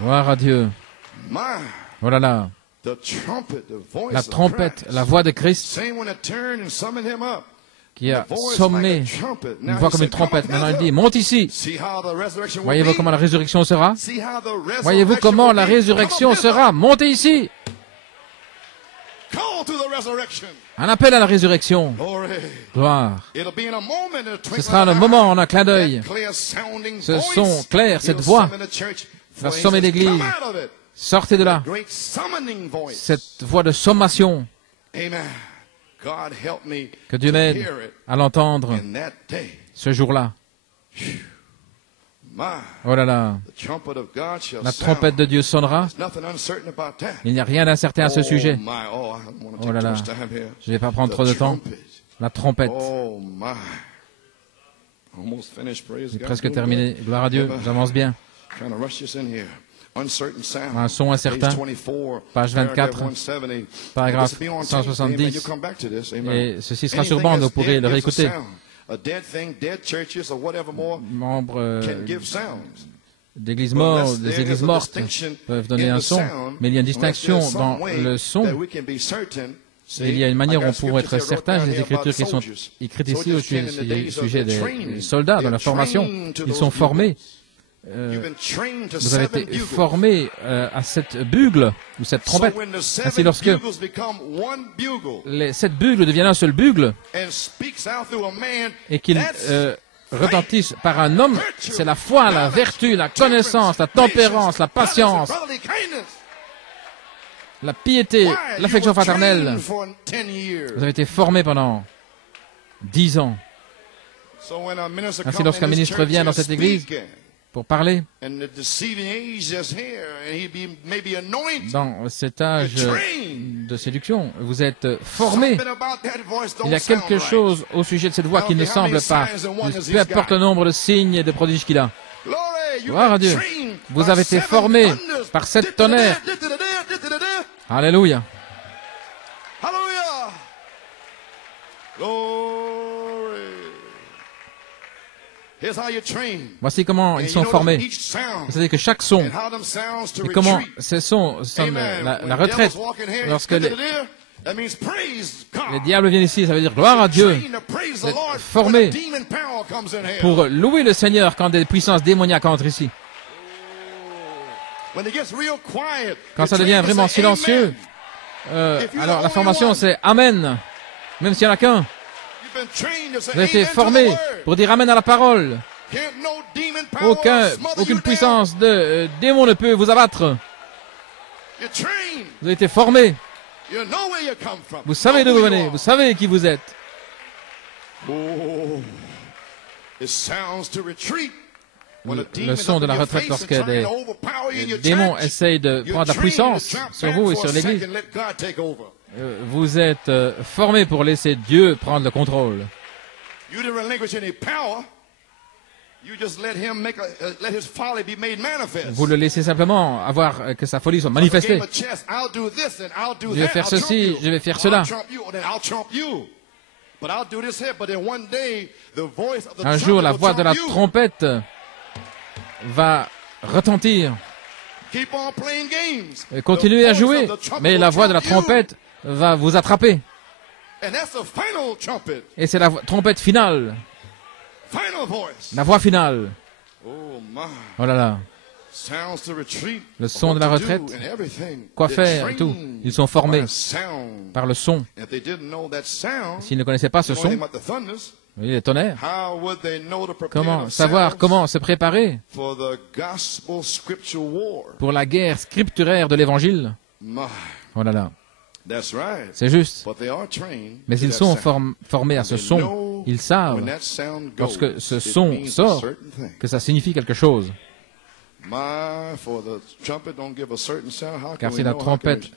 Gloire à Dieu! Oh là là! La trompette, la voix de Christ, qui a sommé une voix comme une trompette. Maintenant, il dit, monte ici. Voyez-vous comment la résurrection sera? Voyez-vous comment la résurrection sera? Montez ici. Un appel à la résurrection. Gloire. Ce sera le moment en un clin d'œil. Ce son clair, cette voix, va sommer l'Église. Sortez de là. Cette voix de sommation. Que Dieu m'aide à l'entendre ce jour-là. Oh là là. La trompette de Dieu sonnera. Il n'y a rien d'incertain à ce sujet. Oh là là. Je ne vais pas prendre trop de temps. La trompette. J'ai presque terminé. Gloire à Dieu. J'avance bien. Un son incertain, page 24, paragraphe 170, et ceci sera sur bande, vous pourrez le réécouter. Membres d'églises mortes, des églises mortes peuvent donner un son, mais il y a une distinction dans le son. Et il y a une manière où on pourrait être certain, les Écritures qui sont écrites ici au sujet des soldats dans la formation, ils sont formés. Vous avez été formé à cette bugle ou cette trompette. Ainsi, lorsque les 7 bugles deviennent un seul bugle et qu'ils retentissent par un homme, c'est la foi, la vertu, la connaissance, la tempérance, la patience, la piété, l'affection fraternelle. Vous avez été formé pendant 10 ans. Ainsi, lorsqu'un ministre vient dans cette église, pour parler. Dans cet âge de séduction, vous êtes formé. Il y a quelque chose au sujet de cette voix qui ne semble pas. Peu importe le nombre de signes et de prodiges qu'il a. Gloire à Dieu. Vous avez été formé par cette tonnerre. Alléluia. Voici comment ils sont formés. Vous savez que chaque son, et comment ces sons sonnent la retraite. Lorsque les diables viennent ici, ça veut dire gloire à Dieu. Vous êtes formés pour louer le Seigneur quand des puissances démoniaques entrent ici. Quand ça devient vraiment silencieux, alors la formation c'est Amen, même s'il n'y en a qu'un. Vous avez été formé pour dire Amen à la parole. Aucune puissance de démon ne peut vous abattre. Vous avez été formé. Vous savez d'où vous venez. Vous savez qui vous êtes. Le son de la retraite lorsque des démons essayent de prendre la puissance sur vous et sur l'Église. Vous êtes formés pour laisser Dieu prendre le contrôle. Vous le laissez simplement avoir que sa folie soit manifestée. Je vais faire ceci, je vais faire cela. Un jour, la voix de la trompette va retentir. Continuez à jouer, mais la voix de la trompette va vous attraper. Et c'est la trompette finale. La voix finale. Oh là là. Le son de la retraite. Quoi faire et tout. Ils sont formés par le son. S'ils ne connaissaient pas ce son, oui, les tonnerres. Comment savoir comment se préparer pour la guerre scripturaire de l'Évangile? Oh là là. C'est juste. Mais ils sont formés à ce son. Ils savent, lorsque ce son sort, que ça signifie quelque chose. Car si la trompette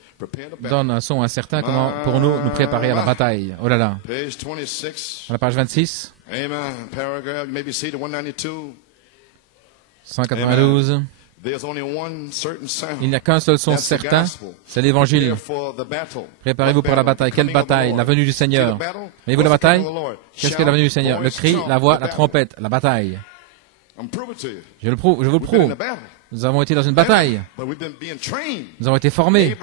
donne un son incertain, comment pourrons-nous nous préparer à la bataille? Oh là là. À la page 26. 192. Il n'y a qu'un seul son certain, c'est l'Évangile. Préparez-vous pour la bataille. Quelle bataille? La venue du Seigneur. Voyez-vous la bataille? Qu'est-ce que la venue du Seigneur? Le cri, la voix, la trompette, la bataille. Je vous le prouve. Nous avons été dans une bataille. Nous avons été formés.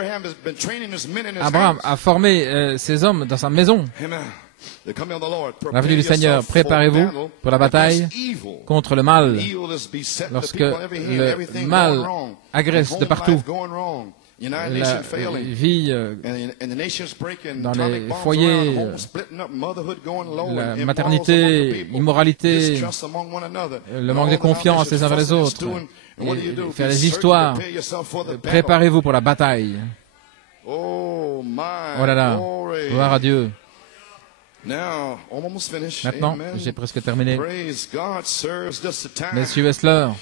Abraham a formé ses hommes dans sa maison. La venue du Seigneur, préparez-vous pour la bataille contre le mal. Lorsque le mal agresse de partout, la vie dans les foyers, la maternité, l'immoralité, le manque de confiance les uns vers les autres, et faire des histoires, préparez-vous pour la bataille. Oh là là, gloire à Dieu. Maintenant, j'ai presque terminé. Messieurs, est-ce l'heure?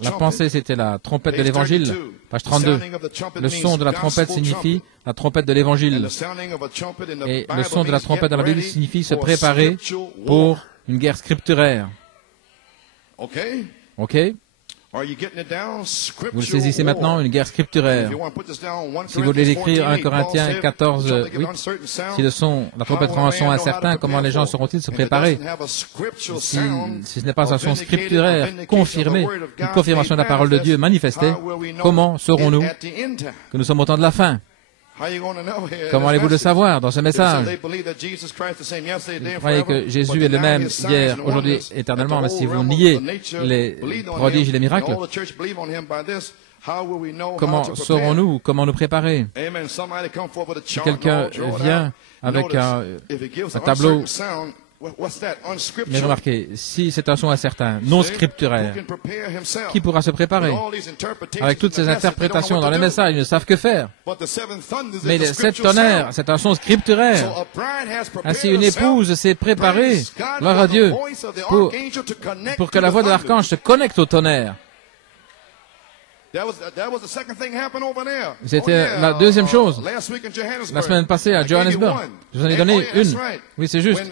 La pensée, c'était la trompette de l'Évangile. Page 32. Le son de la trompette signifie la trompette de l'Évangile. Et le son de la trompette dans la Bible signifie se préparer pour une guerre scripturaire. OK? Vous le saisissez maintenant, une guerre scripturaire. Si vous voulez écrire 1 Corinthiens 14, 8, si la trompette rend un son incertain, comment les gens sauront-ils se préparer? Si ce n'est pas un son scripturaire confirmé, une confirmation de la parole de Dieu manifestée, comment saurons-nous que nous sommes au temps de la fin? Comment allez-vous le savoir dans ce message? Vous croyez que Jésus est le même hier, aujourd'hui, éternellement, mais si vous niez les prodiges et les miracles, comment saurons-nous, comment nous préparer? Si quelqu'un vient avec un tableau Mais remarquez, si c'est un son incertain, non scripturaire, qui pourra se préparer? Avec toutes ces interprétations dans les messages, ils ne savent que faire. Mais les 7 tonnerres, c'est un son scripturaire. Ainsi, une épouse s'est préparée, gloire à Dieu, pour que la voix de l'archange se connecte au tonnerre. C'était la deuxième chose. La semaine passée à Johannesburg, je vous en ai donné une. Oui, c'est juste.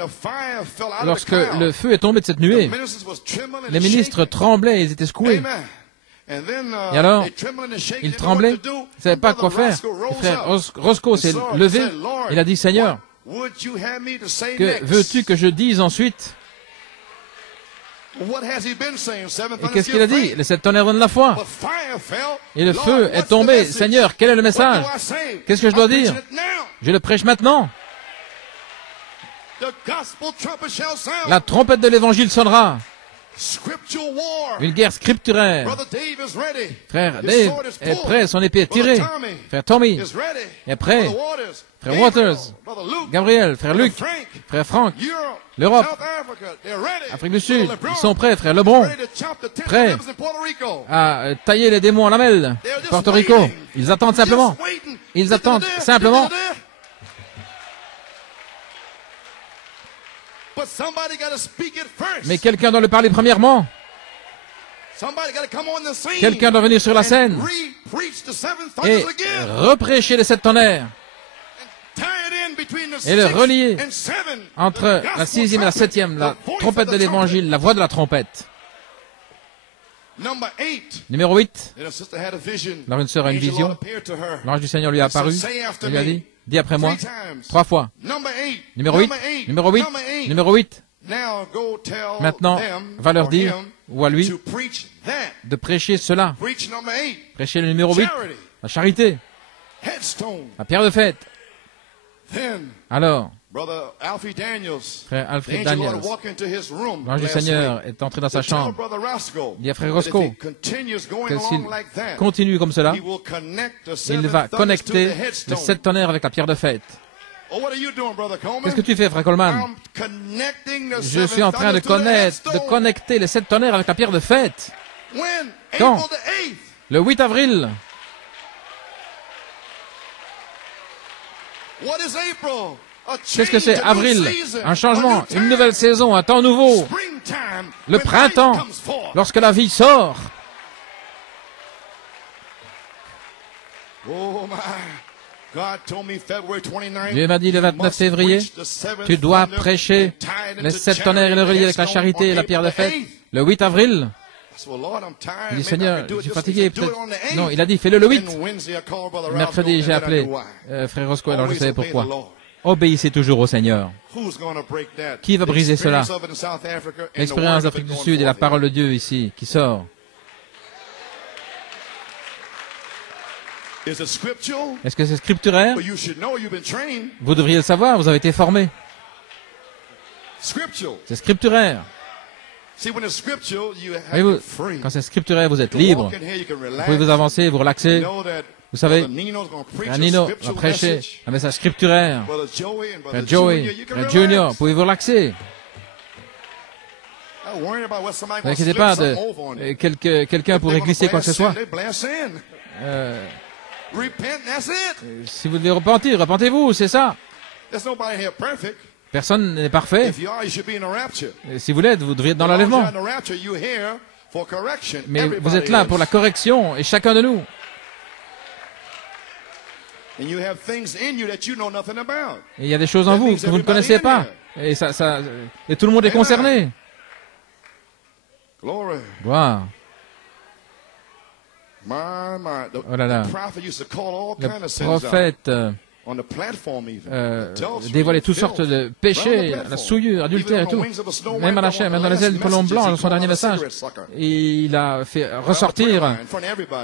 Lorsque le feu est tombé de cette nuée, les ministres tremblaient, ils étaient secoués. Et alors, ils tremblaient, ils ne savaient pas quoi faire. Le frère Roscoe s'est levé, il a dit, Seigneur, que veux-tu que je dise ensuite? Et qu'est-ce qu'il a dit? Les 7 tonnerres donnent la foi. Et le feu est tombé. Seigneur, quel est le message? Qu'est-ce que je dois dire? Je le prêche maintenant. La trompette de l'évangile sonnera. Une guerre scripturaire. Frère Dave est prêt, son épée est tirée. Frère Tommy est prêt. Frère Waters, Gabriel, frère Luc, frère Frank, l'Europe, Afrique du Sud, ils sont prêts, frère Lebron, prêts à tailler les démons en lamelles. Porto Rico, ils attendent simplement. Ils attendent simplement. Mais quelqu'un doit le parler premièrement. Quelqu'un doit venir sur la scène et reprêcher les 7 tonnerres et le relier entre la 6e et la 7e, la trompette de l'évangile, la voix de la trompette. Numéro 8. Alors une sœur a une vision. L'ange du Seigneur lui a apparu. Il lui a dit, dis après moi, 3 fois. Numéro 8, numéro 8, numéro 8. Maintenant, va leur dire, ou à lui, de prêcher cela. Prêcher le numéro 8, la charité, la pierre de fête. Alors, frère Alfred Daniels, l'ange du Seigneur est entré dans sa chambre. Il dit à frère Roscoe que s'il continue comme cela, il va connecter les 7 tonnerres avec la pierre de fête. Qu'est-ce que tu fais, frère Coleman? Je suis en train de connecter les 7 tonnerres avec la pierre de fête. Quand? Le 8 avril. Qu'est-ce que c'est? Avril, un changement, une nouvelle saison, un temps nouveau. Le printemps, lorsque la vie sort. Dieu m'a dit le 29 février, tu dois prêcher les 7 tonnerres et le relier avec la charité et la pierre de fête. Le 8 avril, il dit, Seigneur, je suis fatigué. Non, il a dit, fais-le le 8. Mercredi, j'ai appelé frère Roscoe, alors je savais pourquoi. Obéissez toujours au Seigneur. Qui va briser cela? L'expérience d'Afrique du Sud et la parole de Dieu ici, qui sort. Est-ce que c'est scripturaire? Vous devriez le savoir, vous avez été formé. C'est scripturaire. Voyez-vous, quand c'est scripturaire, vous êtes libre. Vous pouvez vous avancer, vous relaxer. Vous savez, frère Nino va prêcher un message scripturaire. Frère Joey, frère Junior, vous pouvez vous relaxer. Ne vous inquiétez pas, quelqu'un pourrait glisser quoi que ce soit. Si vous devez repentir, repentez-vous, c'est ça. Personne n'est parfait. Si vous l'êtes, vous devriez être dans l'enlèvement. Mais vous êtes là pour la correction, et chacun de nous. Et il y a des choses en vous que vous ne connaissez pas. Et, et tout le monde est concerné. Gloire. Oh là là. Le prophète dévoilait toutes sortes de péchés, la souillure, adultère et tout. Même à la chair, même dans les ailes du colombe blanc, dans son dernier message. Et il a fait ressortir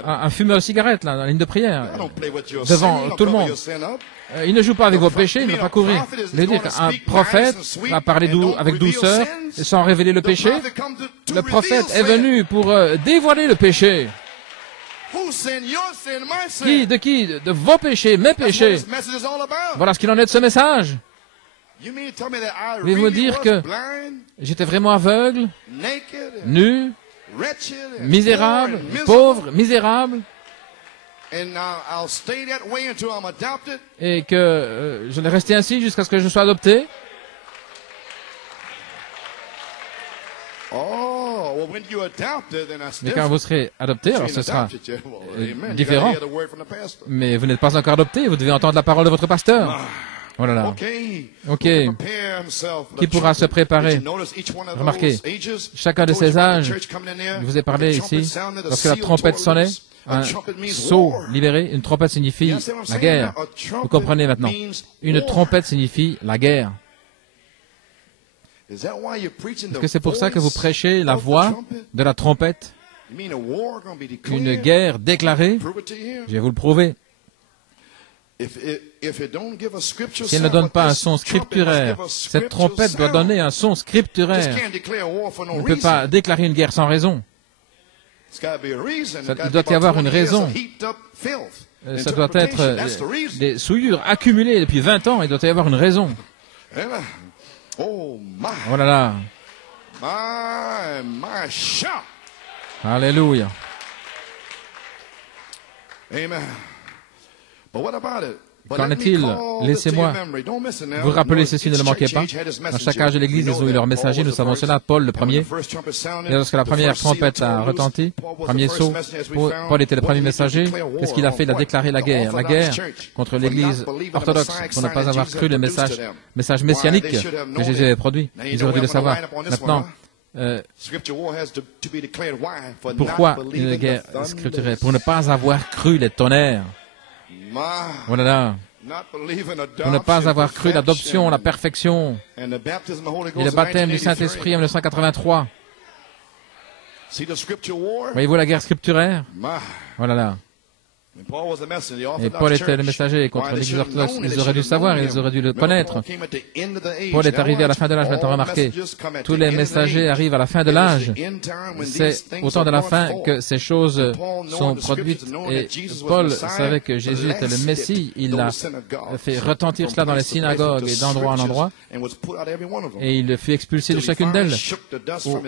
un fumeur de cigarette, là, dans la ligne de prière, devant tout le monde. Il ne joue pas avec vos péchés, il ne va pas couvrir. Je veux dire qu'un prophète va parler avec douceur, et sans révéler le péché. Le prophète est venu pour dévoiler le péché. Qui? De vos péchés, mes péchés. Voilà ce qu'il en est de ce message. Voulez-vous dire que j'étais vraiment aveugle, nu, misérable, pauvre, misérable, et que je vais rester ainsi jusqu'à ce que je sois adopté? Mais quand vous serez adopté, alors ce sera différent. Mais vous n'êtes pas encore adopté, vous devez entendre la parole de votre pasteur. Oh là là. Ok. Qui pourra se préparer? Remarquez, chacun de ces âges, je vous ai parlé ici, lorsque la trompette sonnait, un sceau libéré, une trompette signifie la guerre. Vous comprenez maintenant? Une trompette signifie la guerre. Est-ce que c'est pour ça que vous prêchez la voix de la trompette? Une guerre déclarée? Je vais vous le prouver. Si elle ne donne pas un son scripturaire, cette trompette doit donner un son scripturaire. On ne peut pas déclarer une guerre sans raison. Il doit y avoir une raison. Ça doit être des souillures accumulées depuis 20 ans. Il doit y avoir une raison. Oh là là. Alléluia. Amen. Qu'en est-il? Laissez-moi vous rappeler ceci, ne le manquez pas. À chaque âge de l'Église, ils ont eu leur messager, nous savons cela. Paul, le premier. Et lorsque la première trompette a retenti, premier sceau, Paul était le premier messager. Qu'est-ce qu'il a fait? Il a déclaré la guerre. La guerre contre l'Église orthodoxe, pour ne pas avoir cru le message messianique que Jésus avait produit. Ils auraient dû le savoir. Maintenant, pourquoi une guerre scripturaire? Pour ne pas avoir cru les tonnerres. Voilà. Pour ne pas avoir cru l'adoption, la perfection et le baptême du Saint-Esprit en 1983. Voyez-vous la guerre scripturaire? Voilà. Et Paul était le messager contre l'Église orthodoxe. Ils auraient dû savoir, ils auraient dû le connaître. Paul est arrivé à la fin de l'âge. Maintenant, remarquez, tous les messagers arrivent à la fin de l'âge. C'est au temps de la fin que ces choses sont produites. Et Paul savait que Jésus était le Messie. Il a fait retentir cela dans les synagogues et d'endroit en endroit. Et il fut expulsé de chacune d'elles.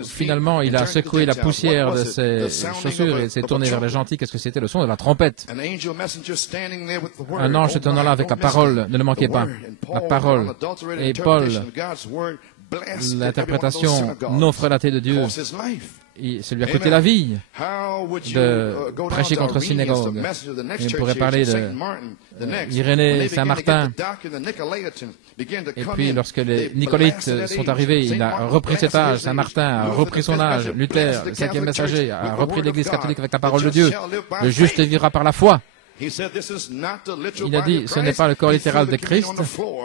Finalement, il a secoué la poussière de ses chaussures et s'est tourné vers les gentils. Qu'est-ce que c'était? Le son de la trompette. Un ange se tenant là avec la parole, ne le manquez pas, la parole. Et Paul, l'interprétation non frelatée de Dieu, ça lui a coûté la vie de prêcher contre synagogue. Et on pourrait parler d'Irénée, Saint-Martin. Et puis, lorsque les Nicolaïtes sont arrivés, il a repris cet âge. Saint-Martin a repris son âge. Luther, le 5e messager, a repris l'Église catholique avec la parole de Dieu. Le juste vivra par la foi. Il a dit, ce n'est pas le corps littéral de Christ.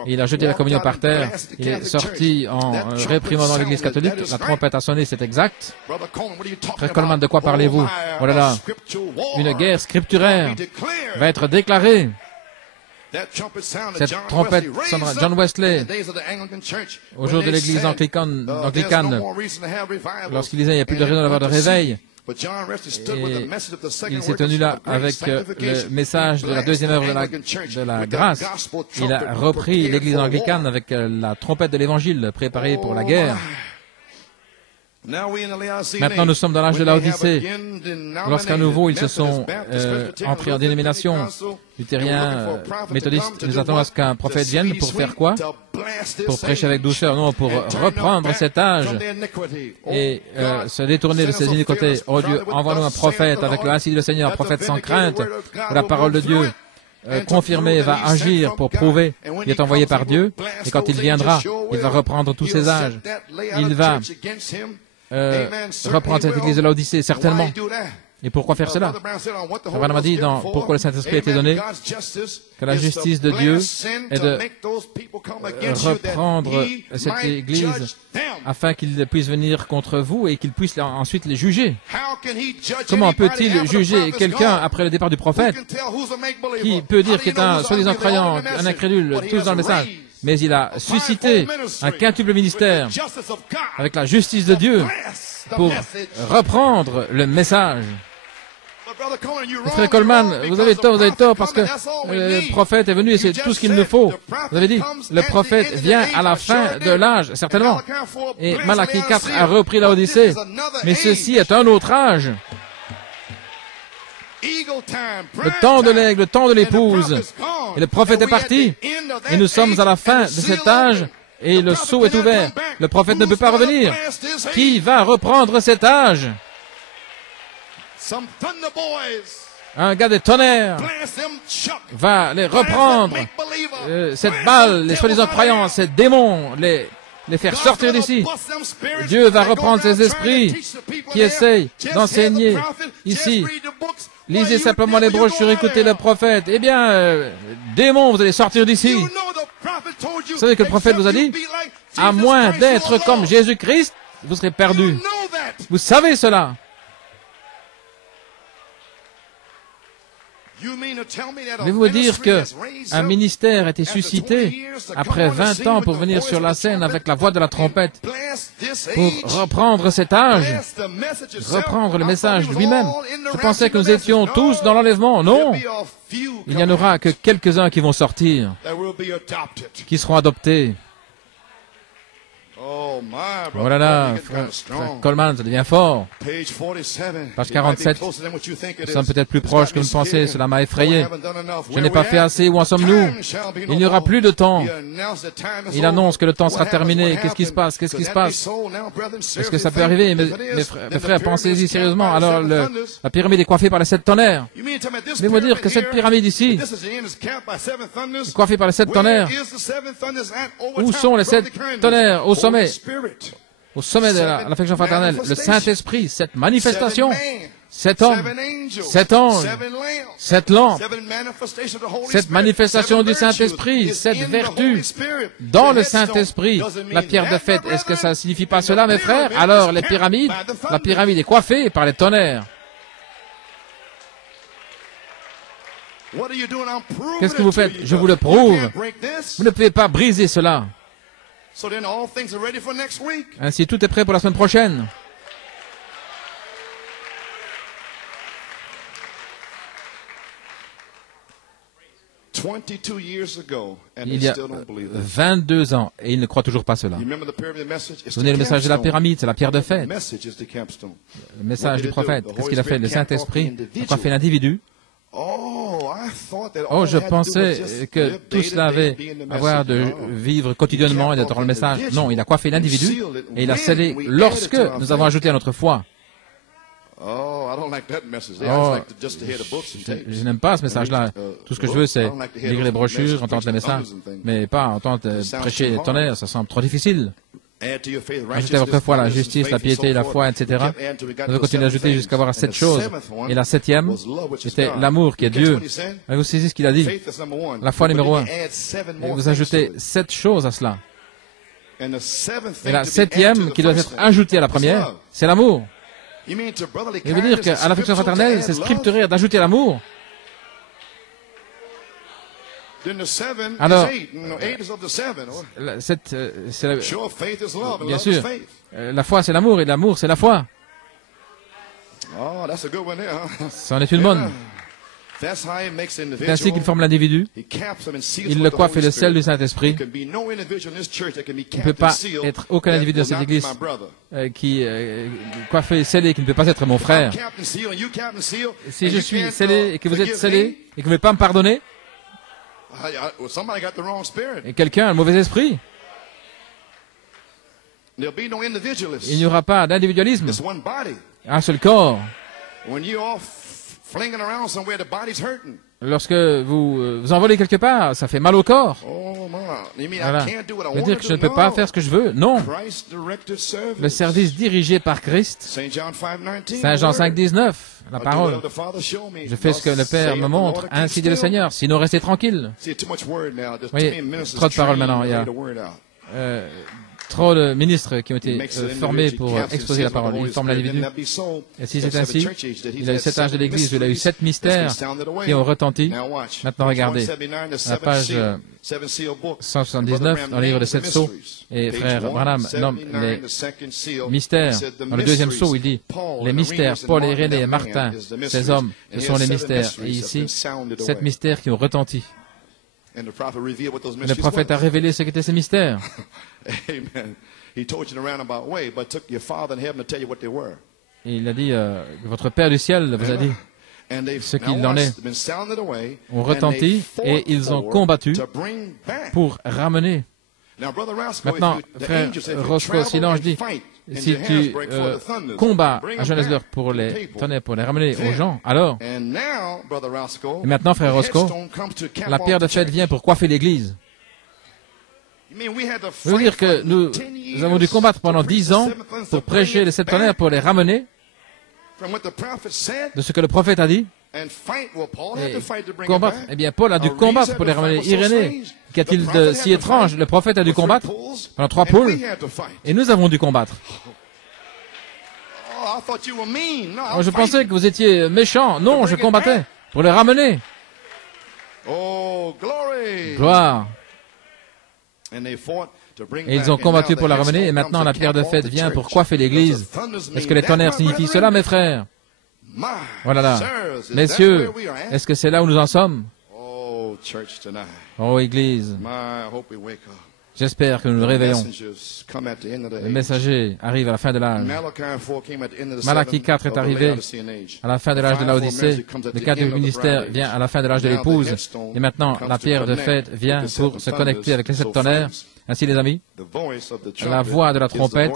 Et il a jeté la communion par terre. Il est sorti en réprimandant l'Église catholique. La trompette a sonné, c'est exact. Frère Coleman, de quoi parlez-vous? Voilà là. Une guerre scripturaire va être déclarée. Cette trompette sonnera. John Wesley, au jour de l'Église anglicane, lorsqu'il disait il n'y a plus de raison d'avoir de réveil, il s'est tenu là avec le message de la deuxième œuvre de la grâce. Il a repris l'Église anglicane avec la trompette de l'Évangile préparée pour la guerre. Maintenant, nous sommes dans l'âge de l'Odyssée. Lorsqu'à nouveau, ils se sont entrés en dénomination, luthérien, méthodiste. Nous attendons à ce qu'un prophète vienne pour faire quoi? Pour prêcher avec douceur, non, pour reprendre cet âge et se détourner de ses iniquités. Oh Dieu, envoie-nous un prophète avec le ainsi dit le Seigneur, un prophète sans crainte, où la parole de Dieu confirmée va agir pour prouver qu'il est envoyé par Dieu. Et quand il viendra, il va reprendre tous ses âges. Il va reprendre cette église de l'Odyssée, certainement. Et pourquoi faire cela? Frère Branham a dit dans Pourquoi le Saint-Esprit a été donné que la justice de Dieu est de reprendre cette église afin qu'il puisse venir contre vous et qu'il puisse ensuite les juger. Comment peut-il juger quelqu'un après le départ du prophète qui peut dire qu'il est un soi-disant croyant, un incrédule, tous dans le message? Mais il a suscité un quintuple ministère avec la justice de Dieu pour reprendre le message. Frère Coleman, vous avez tort parce que le prophète est venu et c'est tout ce qu'il nous faut. Vous avez dit, le prophète vient à la fin de l'âge, certainement. Et Malachie 4 a repris la Odyssée. Mais ceci est un autre âge. Le temps de l'aigle, le temps de l'épouse. Et le prophète est parti. Et nous sommes à la fin de cet âge. Et le sceau est ouvert. Le prophète ne peut pas revenir. Qui va reprendre cet âge? Un gars des tonnerres va les reprendre. Cette balle, les soi-disant croyants, ces démons, les faire sortir d'ici. Dieu va reprendre ces esprits qui essayent d'enseigner ici. Lisez simplement les brochures, écoutez le prophète. Eh bien, démons, vous allez sortir d'ici. Vous savez que le prophète vous a dit, à moins d'être comme Jésus-Christ, vous serez perdus. Vous savez cela. Voulez-vous me dire qu'un ministère a été suscité après 20 ans pour venir sur la scène avec la voix de la trompette pour reprendre cet âge, reprendre le message lui-même? Je pensais que nous étions tous dans l'enlèvement. Non, il n'y en aura que quelques-uns qui vont sortir, qui seront adoptés. Oh là là, frère Coleman, ça devient fort. Page 47, nous sommes peut-être plus proches que vous pensez, cela m'a effrayé. Je n'ai pas fait assez, où en sommes-nous? Il n'y aura plus de temps. Il annonce que le temps sera terminé. Qu'est-ce qui se passe? Qu'est-ce qui se passe? Est-ce que ça peut arriver? Mes frères, pensez-y sérieusement. Alors, la pyramide est coiffée par les 7 tonnerres. Voulez-vous dire que cette pyramide ici, coiffée par les 7 tonnerres, où sont les 7 tonnerres? Au sommet de l'affection fraternelle, le Saint-Esprit, cette manifestation, 7 hommes, 7 anges, 7 lampes, cette manifestation du Saint-Esprit, cette vertu dans le Saint-Esprit, la pierre de fête. Est-ce que ça ne signifie pas cela, mes frères? Alors, les pyramides, la pyramide est coiffée par les tonnerres. Qu'est-ce que vous faites? Je vous le prouve. Vous ne pouvez pas briser cela. Ainsi, tout est prêt pour la semaine prochaine. Il y a 22 ans, et ils ne croient toujours pas cela. Vous vous souvenez le message de la pyramide, c'est la pierre de fête. Le message du prophète, qu'est-ce qu'il a fait? Le Saint-Esprit a coiffé l'individu. Oh, je pensais que tout cela avait à voir de vivre quotidiennement et d'être dans le message. Non, il a coiffé l'individu et il a scellé lorsque nous avons ajouté à notre foi. Oh, je n'aime pas ce message-là. Tout ce que je veux, c'est lire les brochures, entendre les messages, mais pas entendre prêcher les tonnerres, ça semble trop difficile. Ajoutez à votre foi la justice, la piété, la foi, etc. Vous devez continuer d'ajouter jusqu'à avoir 7 choses. Et la 7e, c'était l'amour qui est Dieu. Vous saisissez ce qu'il a dit. La foi numéro 1. Et vous ajoutez 7 choses à cela. Et la 7e, qui doit être ajoutée à la première, c'est l'amour. Il veut dire qu'à l'affection fraternelle, c'est scripturé d'ajouter l'amour. Alors, bien sûr, la foi c'est l'amour et l'amour c'est la foi. C'en est une bonne. C'est ainsi qu'il forme l'individu. Il le coiffe et le sel du Saint-Esprit. Il ne peut pas être aucun individu dans cette église qui est coiffé et scellé, qui ne peut pas être mon frère. Si je suis scellé et que vous êtes scellé et que vous ne pouvez pas me pardonner, et quelqu'un a un mauvais esprit. Il n'y aura pas d'individualisme. Un seul corps. Lorsque vous vous envolez quelque part, ça fait mal au corps. Voilà. Ça veut dire que je ne peux pas faire ce que je veux. Non. Le service dirigé par Christ. Saint Jean 5,19. La parole. Je fais ce que le Père me montre, ainsi dit le Seigneur. Sinon, restez tranquille. Vous voyez, trop de paroles maintenant. Il y a trop de ministres qui ont été formés pour exposer la parole. Il forme l'individu. Et si c'est ainsi, il a eu 7 âges de l'Église, il a eu 7 mystères qui ont retenti. Maintenant, regardez, à la page 179, dans le livre des 7 sceaux, et frère Branham nomme les mystères. Dans le deuxième sceau, il dit, les mystères, Paul, Irénée et Martin, ces hommes, ce sont les mystères. Et ici, 7 mystères qui ont retenti. Le prophète a révélé ce qu'étaient ces mystères. Et il a dit, votre Père du ciel vous a dit ce qu'il en est. Ont retenti et ils ont combattu pour ramener. Maintenant, frère Roscoe, si l'ange dit, si tu combats à Johannesburg pour les ramener aux gens, alors, et maintenant, frère Roscoe, la pierre de fête vient pour coiffer l'Église. Ça veut dire que nous avons dû combattre pendant 10 ans pour prêcher les 7 tonnerres, pour les ramener de ce que le prophète a dit. Et combattre, eh bien, Paul a dû combattre pour les ramener. Irénée, qu'a-t-il de si étrange? Le prophète a dû combattre pendant 3 poules, et nous avons dû combattre. Oh, je pensais que vous étiez méchant. Non, je combattais pour les ramener. Gloire. Et ils ont combattu pour la ramener, et maintenant la pierre de fête vient pour coiffer l'Église. Est-ce que les tonnerres signifient cela, mes frères? Voilà là. Messieurs, est-ce que c'est là où nous en sommes? Oh, Église, j'espère que nous nous réveillons. Le messager arrive à la fin de l'âge. Malachie 4 est arrivé à la fin de l'âge de l'Odyssée. Le 4e ministère vient à la fin de l'âge de l'épouse. Et maintenant, la pierre de fête vient pour se connecter avec les 7 tonnerres. Ainsi, les amis, la voix de la trompette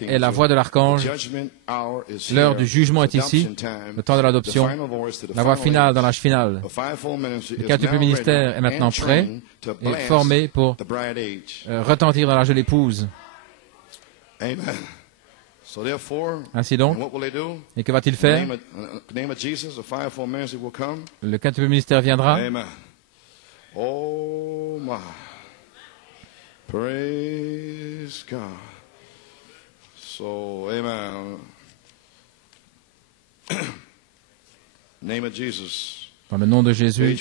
et la voix de l'archange. L'heure du jugement est ici, le temps de l'adoption, la voix finale dans l'âge final. Le 4e ministère est maintenant prêt et formé pour retentir dans l'âge de l'épouse. Ainsi donc, et que va-t-il faire? Le 4e ministère viendra. Oh my. Praise God. So, amen. Name of Jesus. Dans le nom de Jésus,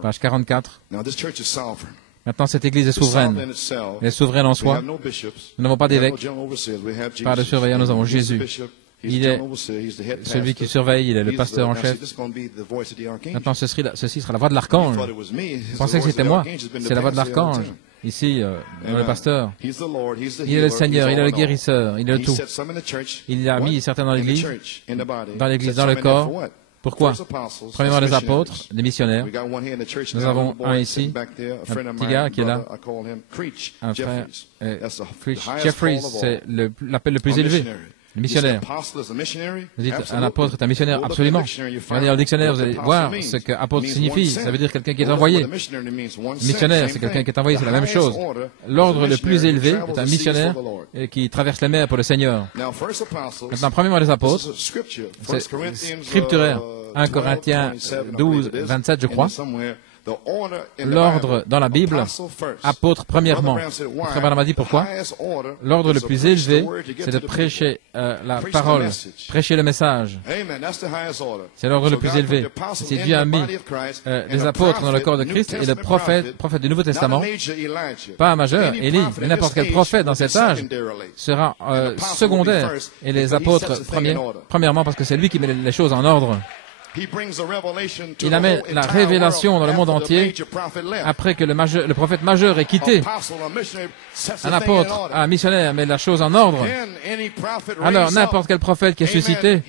page 44. Now, this church is sovereign. Maintenant, cette Église est souveraine. Elle est souveraine en soi. Nous n'avons pas d'évêque, pas de surveillant, nous avons Jésus. Il est celui qui surveille, il est le pasteur en chef. Maintenant, ceci sera la voix de l'archange. Vous pensez que c'était moi? C'est la voix de l'archange. Ici, le pasteur. Il est le Seigneur, il est le guérisseur, il est le tout. Il a mis certains dans l'Église, dans le corps. Pourquoi? Premièrement, les apôtres, les missionnaires. Nous avons un ici, un petit gars qui est là, un frère, Jeffries, c'est l'appel le plus élevé. Le missionnaire. Vous dites, un apôtre est un missionnaire, absolument. Regardez dans le dictionnaire, vous allez voir ce qu'apôtre signifie. Ça veut dire quelqu'un qui est envoyé. Missionnaire, c'est quelqu'un qui est envoyé, c'est la même chose. L'ordre le plus élevé est un missionnaire qui traverse les mers pour le Seigneur. Maintenant, premièrement, les apôtres, c'est scripturaire. 1 Corinthiens 12, 27, je crois. L'ordre dans la Bible, apôtre premièrement. Frère Branham a dit pourquoi? L'ordre le plus élevé, c'est de prêcher la parole, prêcher le message. C'est l'ordre le plus élevé. Si Dieu a mis les apôtres dans le corps de Christ et le prophète du Nouveau Testament, pas un majeur, Élie, mais n'importe quel prophète dans cet âge sera secondaire. Et les apôtres premièrement parce que c'est lui qui met les choses en ordre. Il amène la révélation dans le monde entier après que le prophète majeur ait quitté. Un apôtre, un missionnaire met la chose en ordre. Alors n'importe quel prophète qui est suscité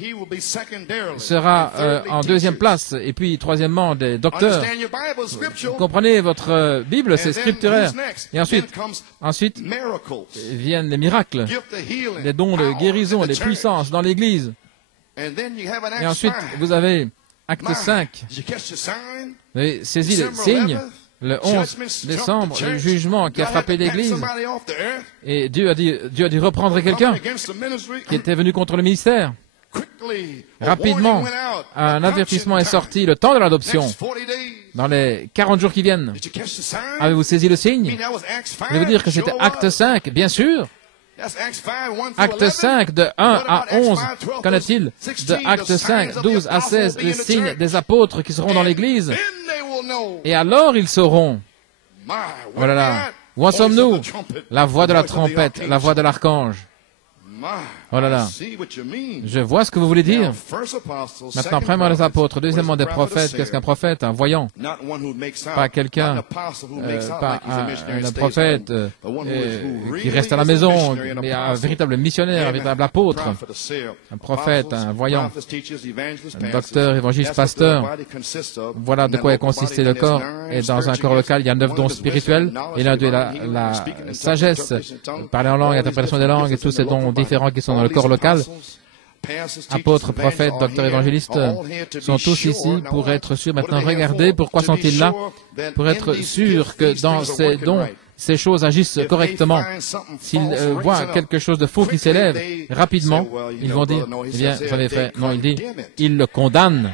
sera en deuxième place. Et puis troisièmement des docteurs. Vous comprenez, votre Bible, c'est scripturaire. Et ensuite viennent les miracles, les dons de guérison et les puissances dans l'Église. Et ensuite, vous avez Acte 5. Vous avez saisi les signes. Le 11 décembre, le jugement qui a frappé l'Église. Et Dieu a dû reprendre quelqu'un qui était venu contre le ministère. Rapidement, un avertissement est sorti, le temps de l'adoption. dans les 40 jours qui viennent. Avez-vous saisi le signe? Je veux dire que c'était Acte 5, bien sûr. Acte 5, de 1 à 11, qu'en est-il de Acte 5, 12 à 16, les signes des apôtres qui seront dans l'Église? Et alors ils sauront. Voilà là. Où en sommes-nous? La voix de la trompette, la voix de l'archange. Oh là là, je vois ce que vous voulez dire. Maintenant, premièrement les apôtres, deuxièmement des prophètes. Qu'est-ce qu'un prophète? Un voyant. Pas quelqu'un, pas un prophète qui reste à la maison, mais un véritable missionnaire, un véritable apôtre. Un prophète, un voyant, un docteur, évangéliste, pasteur. Voilà de quoi est consisté le corps. Et dans un corps local, il y a 9 dons spirituels. Et l'un d'eux est la sagesse, parler en langue, interprétation des langues, et tous ces dons différents qui sont dans le corps local. Apôtres, prophètes, docteurs, évangélistes sont tous ici pour être sûrs. Maintenant, regardez, pourquoi sont-ils là? Pour être sûrs que dans ces dons, ces choses agissent correctement. S'ils voient quelque chose de faux qui s'élève, rapidement, ils vont dire, eh bien, vous avez fait. Non, il dit, ils le condamnent.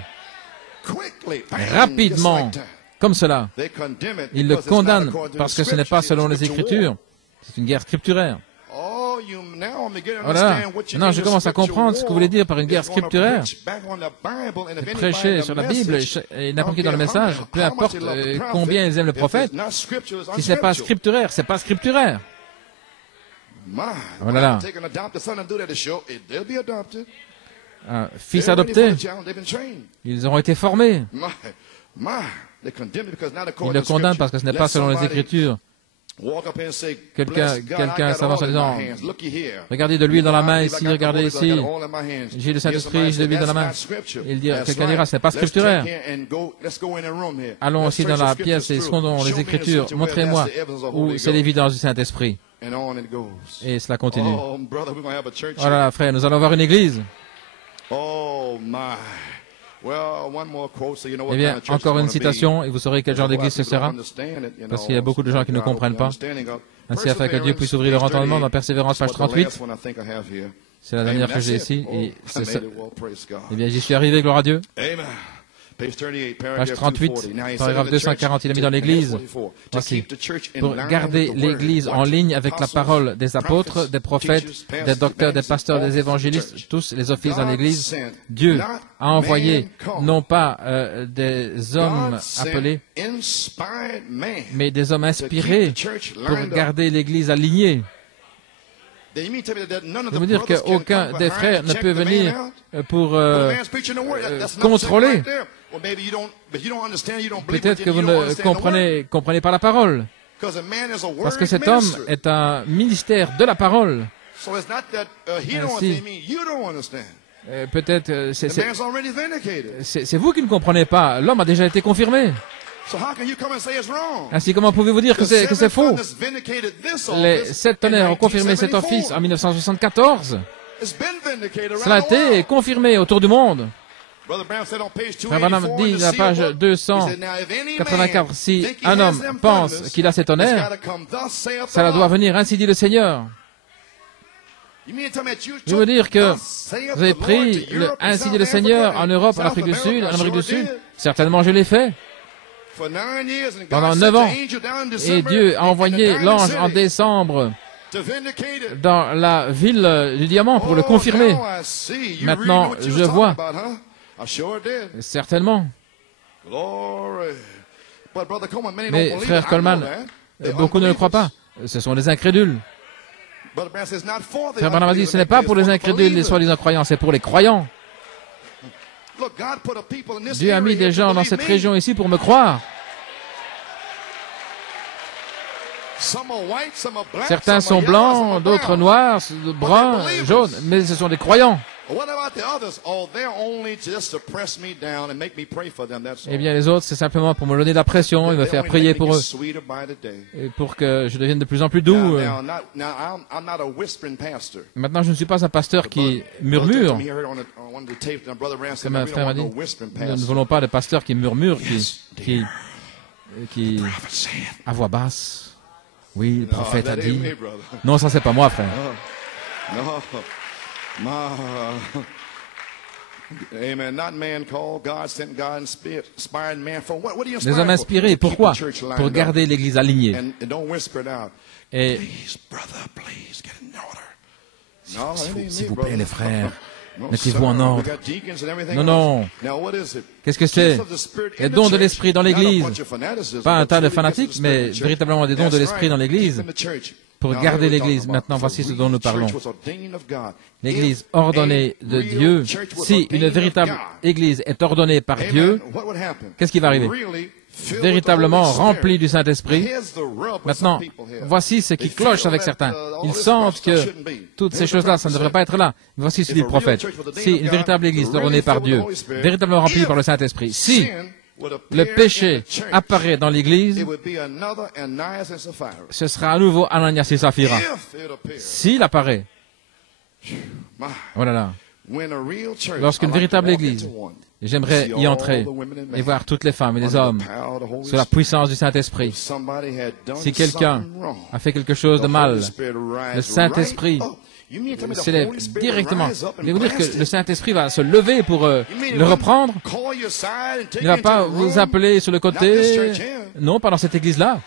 Rapidement, comme cela. Ils le condamnent parce que ce n'est pas selon les Écritures. C'est une guerre scripturaire. Voilà. Non, je commence à comprendre ce que vous voulez dire par une guerre scripturaire. Prêcher sur la Bible et n'importe qui dans le message, peu importe combien ils aiment le prophète, si ce n'est pas scripturaire, c'est pas scripturaire. Voilà. Un fils adopté, ils auront été formés. Ils le condamnent parce que ce n'est pas selon les Écritures. Quelqu'un s'avance en disant, regardez de l'huile dans la main ici, regardez ici, j'ai le Saint-Esprit, j'ai de l'huile dans la main. Quelqu'un dira, ce n'est pas scripturaire. Allons aussi dans la pièce et sondons les Écritures, montrez-moi où c'est l'évidence du Saint-Esprit. Et cela continue. Voilà, frère, nous allons voir une église. Eh bien, encore une citation, et vous saurez quel genre d'église ce sera, parce qu'il y a beaucoup de gens qui ne comprennent pas. Ainsi, afin que Dieu puisse ouvrir leur entendement, dans Persévérance, page 38. C'est la dernière que j'ai ici, et c'est ça. Eh bien, j'y suis arrivé, gloire à Dieu. Page 38, paragraphe 240, il a mis dans l'Église. Voici. Pour garder l'Église en ligne avec la parole des apôtres, des prophètes, des docteurs, des pasteurs, des évangélistes, tous les offices dans l'Église, Dieu a envoyé non pas des hommes appelés, mais des hommes inspirés pour garder l'Église alignée. Je veux dire qu'aucun des frères ne peut venir pour contrôler. Peut-être que vous ne comprenez pas la parole. Parce que cet homme est un ministère de la parole. Ainsi, peut-être c'est vous qui ne comprenez pas. L'homme a déjà été confirmé. Ainsi, comment pouvez-vous dire que c'est faux? Les 7 tonnerres ont confirmé cet office en 1974. Cela a été confirmé autour du monde. Frère Branham dit à la page 284, si un homme pense qu'il a cet honneur, cela doit venir, ainsi dit le Seigneur. Je veux dire que vous avez pris le ainsi dit le Seigneur en Europe, en Afrique du Sud, en Amérique du Sud. Certainement, je l'ai fait. Pendant 9 ans. Et Dieu a envoyé l'ange en décembre dans la ville du diamant pour le confirmer. Maintenant, je vois. Certainement. Mais frère Coleman, beaucoup ne le croient pas. Ce sont les incrédules. Frère Branham a dit, ce n'est pas pour les incrédules, les soi-disant croyants, c'est pour les croyants. Dieu a mis des gens dans cette région ici pour me croire. Certains sont blancs, d'autres noirs, bruns, jaunes, mais ce sont des croyants. Eh bien, les autres, c'est simplement pour me donner de la pression et me faire prier pour eux. Et pour que je devienne de plus en plus doux. Maintenant, je ne suis pas un pasteur qui murmure. Comme un frère m'a dit, nous ne voulons pas de pasteurs qui murmurent, qui à voix basse. Oui, le prophète a dit. Non, ça, c'est pas moi, frère. Les hommes inspirés, pourquoi? Pour garder l'Église alignée. Et s'il vous plaît, les frères, mettez-vous en ordre. Non, non. Qu'est-ce que c'est? Les dons de l'Esprit dans l'Église. Pas un tas de fanatiques, mais véritablement des dons de l'Esprit dans l'Église. Pour garder l'Église. Maintenant, voici ce dont nous parlons. L'Église ordonnée de Dieu. Si une véritable Église est ordonnée par Dieu, qu'est-ce qui va arriver? Véritablement remplie du Saint-Esprit. Maintenant, voici ce qui cloche avec certains. Ils sentent que toutes ces choses-là, ça ne devrait pas être là. Voici ce que dit le prophète. Si une véritable Église ordonnée par Dieu, véritablement remplie par le Saint-Esprit, si le péché apparaît dans l'Église, ce sera à nouveau Ananias et Saphira. S'il apparaît, oh là là, lorsqu'une véritable Église, j'aimerais y entrer et voir toutes les femmes et les hommes sous la puissance du Saint-Esprit. Si quelqu'un a fait quelque chose de mal, le Saint-Esprit s'élève directement. Mais vous dire que le Saint-Esprit va se lever pour le reprendre. Il ne va pas vous appeler sur le côté. Non, pas dans cette église-là.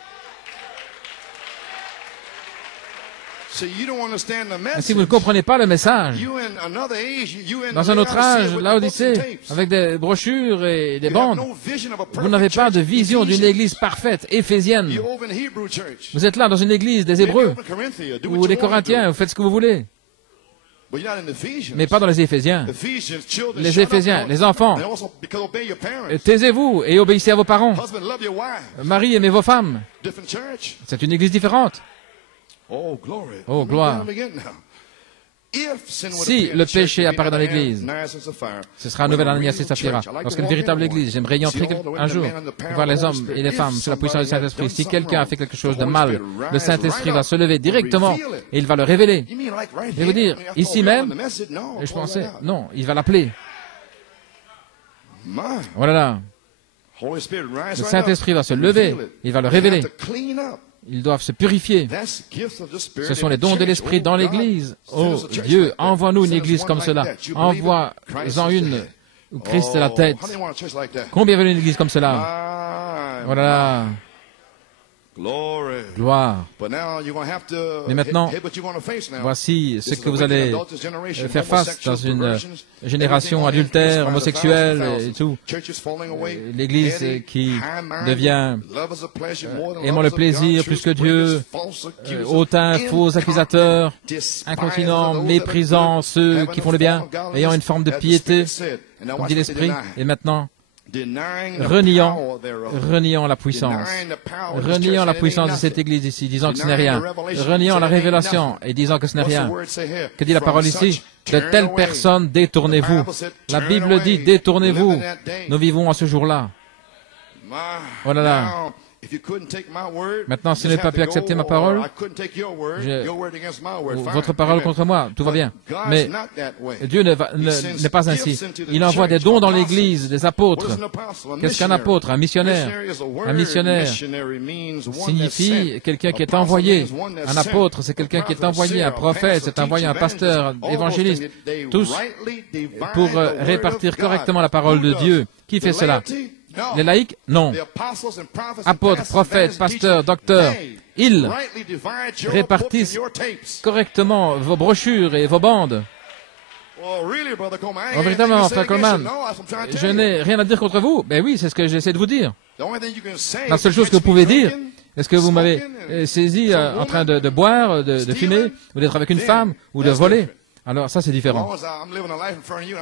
Si vous ne comprenez pas le message, dans un autre âge, l'Odyssée, avec des brochures et des bandes, vous n'avez pas de vision d'une église parfaite, éphésienne. Vous êtes là dans une église des Hébreux, ou des Corinthiens, vous faites ce que vous voulez. Mais pas dans les Éphésiens. Les Éphésiens, les enfants, taisez-vous et obéissez à vos parents. Marie, aimez vos femmes. C'est une église différente. Oh, gloire. Si le péché apparaît dans l'Église, ce sera un nouvel Ananias et Saphira. Lorsqu'une véritable Église, j'aimerais y entrer un jour, voir les hommes et les femmes sous la puissance du Saint-Esprit. Si quelqu'un a fait quelque chose de mal, le Saint-Esprit va se lever directement et il va le révéler. Et vous dire, ici même, et je pensais, non, il va l'appeler. Voilà. Le Saint-Esprit va se lever, il va le révéler. Ils doivent se purifier. Ce sont les dons de l'Esprit dans l'Église. Oh Dieu, envoie-nous une Église comme cela. Envoie-en une où Christ est la tête. Combien veulent une Église comme cela? Voilà. Gloire. Mais maintenant, voici ce que vous allez faire face dans une génération adultère, homosexuelle et tout. L'Église qui devient aimant le plaisir plus que Dieu, hautains, faux accusateurs, incontinents, méprisant ceux qui font le bien, ayant une forme de piété, comme dit l'Esprit, et maintenant, reniant la puissance. Reniant la puissance de cette Église ici, disant que ce n'est rien. Reniant la révélation et disant que ce n'est rien. Que dit la parole ici? De telles personnes, détournez-vous. La Bible dit, détournez-vous. Nous vivons à ce jour-là. Oh là là. Maintenant, si vous n'avez pas pu accepter ma parole, votre parole contre moi, tout va bien. Mais Dieu n'est pas ainsi. Il envoie des dons dans l'Église, des apôtres. Qu'est-ce qu'un apôtre? Un missionnaire. Un missionnaire signifie quelqu'un qui est envoyé. Un apôtre, c'est quelqu'un qui est envoyé. Un prophète, c'est envoyé. Un pasteur, évangéliste. Tous pour répartir correctement la parole de Dieu. Qui fait cela? Les laïcs? Non. Apôtres, prophètes, pasteurs, docteurs, ils répartissent correctement vos brochures et vos bandes. Véritablement, frère Coleman, je n'ai rien à dire contre vous. Ben oui, c'est ce que j'essaie de vous dire. La seule chose que vous pouvez dire, est-ce que vous m'avez saisi en train de boire, de fumer, ou d'être avec une femme, ou de voler? Alors ça c'est différent.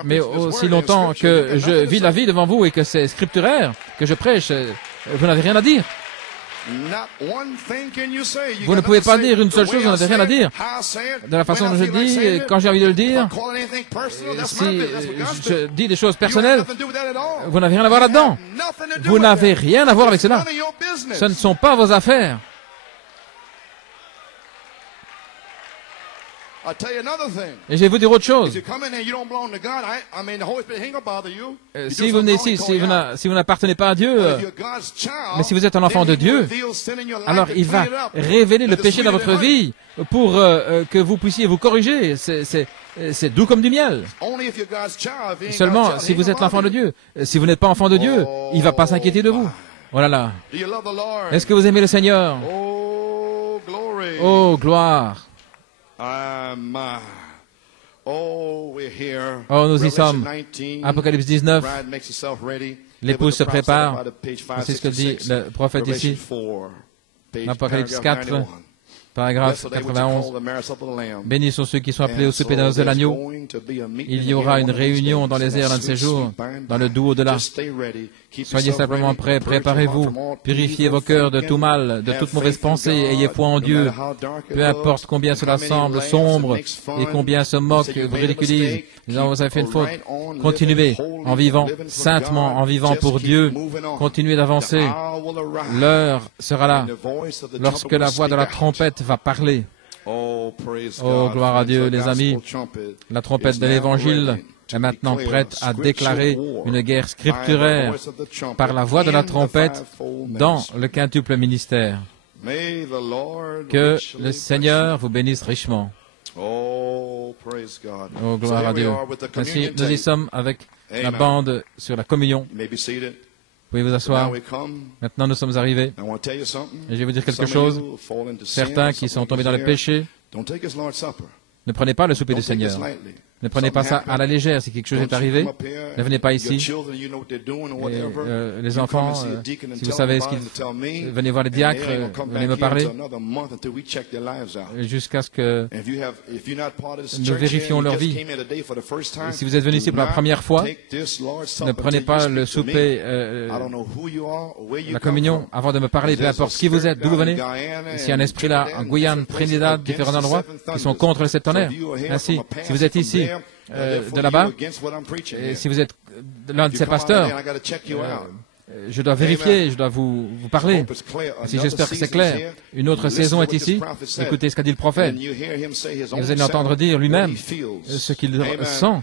Mais aussi longtemps que je vis la vie devant vous et que c'est scripturaire, que je prêche, vous n'avez rien à dire. Vous ne pouvez pas dire une seule chose, vous n'avez rien à dire. De la façon dont je dis, quand j'ai envie de le dire, si je dis des choses personnelles, vous n'avez rien à voir là-dedans. Vous n'avez rien à voir avec cela. Ce ne sont pas vos affaires. Et je vais vous dire autre chose. Si vous venez ici, si vous n'appartenez pas à Dieu, mais si vous êtes un enfant de Dieu, alors il va révéler le péché dans votre vie pour que vous puissiez vous corriger. C'est c'est doux comme du miel. Seulement, si vous êtes l'enfant de Dieu, si vous n'êtes pas enfant de Dieu, il ne va pas s'inquiéter de vous. Oh là là. Est-ce que vous aimez le Seigneur? Oh, gloire. Oh, nous y sommes. Apocalypse 19. L'épouse se prépare. C'est ce que dit le prophète ici. Apocalypse 4, paragraphe 91. Bénis sont ceux qui sont appelés au souper des noces de l'agneau. Il y aura une réunion dans les airs l'un de ces jours, dans le doux au-delà. Soyez simplement prêts, préparez-vous, purifiez vos cœurs de tout mal, de toute mauvaise pensée, ayez foi en Dieu. Peu importe combien cela semble sombre et combien se moque, vous ridiculise, vous avez fait une faute. Continuez en vivant saintement, en vivant pour Dieu. Continuez d'avancer. L'heure sera là, lorsque la voix de la trompette va parler. Oh, gloire à Dieu, les amis. La trompette de l'Évangile est maintenant prête à déclarer une guerre scripturaire par la voix de la trompette dans le quintuple ministère. Que le Seigneur vous bénisse richement. Oh, gloire à Dieu. Ainsi, nous y sommes avec la bande sur la communion. Vous pouvez vous asseoir. Maintenant, nous sommes arrivés. Et je vais vous dire quelque chose. Certains qui sont tombés dans le péché, ne prenez pas le souper du Seigneur. Ne prenez pas ça à la légère. Si quelque chose est arrivé, ne venez pas ici. Et, les enfants, si vous savez ce qu'ils... Venez voir les diacres, venez me parler, jusqu'à ce que nous vérifions leur vie. Si vous êtes venu ici pour la première fois, ne prenez pas le souper, la communion, avant de me parler, peu importe qui vous êtes, d'où vous venez. S'il y a un esprit là, en Guyane, Trinidad, différents endroits, qui sont contre le septonnaire. Ainsi, si vous êtes ici, de là-bas, et si vous êtes l'un de ces pasteurs, je dois vérifier, je dois vous parler. Si j'espère que c'est clair, une autre saison est ici. Écoutez ce qu'a dit le prophète. Et vous allez l'entendre dire lui-même ce qu'il sent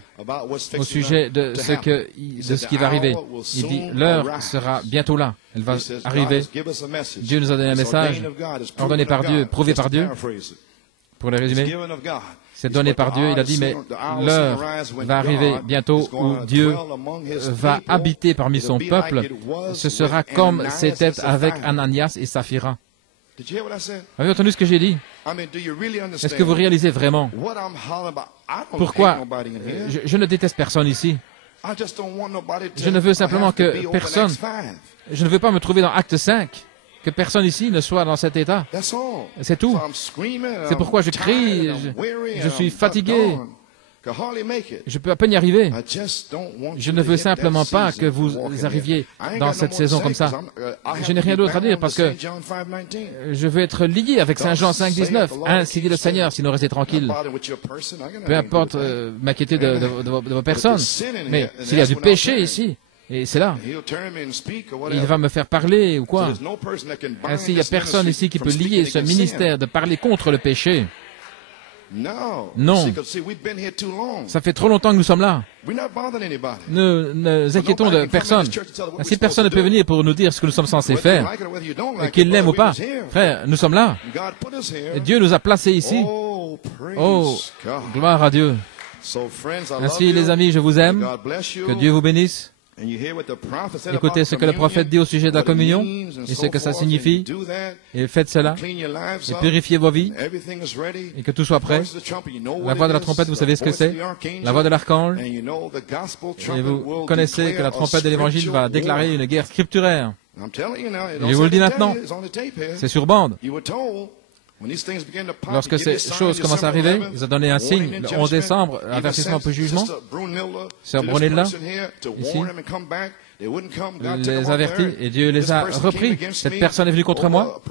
au sujet de ce qui va arriver. Il dit, l'heure sera bientôt là. Elle va arriver. Dieu nous a donné un message ordonné par Dieu, prouvé par Dieu. Pour le résumer, c'est donné par Dieu. Il a dit, mais l'heure va arriver bientôt où Dieu va habiter parmi son peuple. Ce sera comme c'était avec Ananias et Saphira. Avez-vous entendu ce que j'ai dit? Est-ce que vous réalisez vraiment pourquoi je ne déteste personne ici? Je ne veux simplement que personne... Je ne veux pas me trouver dans Acte 5. Que personne ici ne soit dans cet état. C'est tout. C'est pourquoi je crie, je suis fatigué. Je peux à peine y arriver. Je ne veux simplement pas que vous arriviez dans cette saison comme ça. Je n'ai rien d'autre à dire parce que je veux être lié avec Saint Jean 5, 19. Ainsi dit le Seigneur, sinon restez tranquille. Peu importe m'inquiéter de vos personnes. Mais s'il y a du péché ici, et c'est là. Il va me faire parler ou quoi? Ainsi, il n'y a personne ici qui peut lier ce ministère de parler contre le péché. Non. Ça fait trop longtemps que nous sommes là. Ne nous inquiétons de personne. Ainsi, personne ne peut venir pour nous dire ce que nous sommes censés faire. Qu'il l'aime ou pas. Frère, nous sommes là. Et Dieu nous a placés ici. Oh, gloire à Dieu. Ainsi, les amis, je vous aime. Que Dieu vous bénisse. Écoutez ce que le prophète dit au sujet de la communion et ce que ça signifie. Et faites cela. Et purifiez vos vies. Et que tout soit prêt. La voix de la trompette, vous savez ce que c'est? La voix de l'archange. Et vous connaissez que la trompette de l'Évangile va déclarer une guerre scripturaire. Et je vous le dis maintenant. C'est sur bande. Lorsque ces choses commencent à arriver, il a donné un signe le 11 décembre, avertissement pour jugement. Sœur Brunella, ici, les avertit et Dieu les a repris. Cette personne est venue contre moi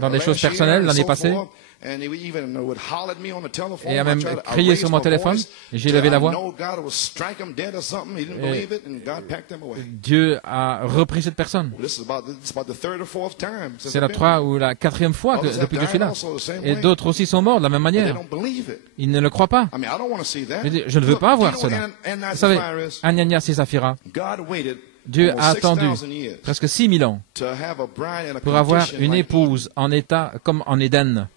dans des choses personnelles l'année passée. Et a même crié sur mon téléphone, et j'ai levé la voix. Et Dieu a repris cette personne. C'est la 3 ou la 4e fois depuis que je suis là. Et d'autres aussi sont morts de la même manière. Ils ne le croient pas. Je ne veux pas voir cela. Vous savez, Ananias et Saphira, Dieu a attendu presque 6000 ans pour avoir une épouse en état comme en Éden.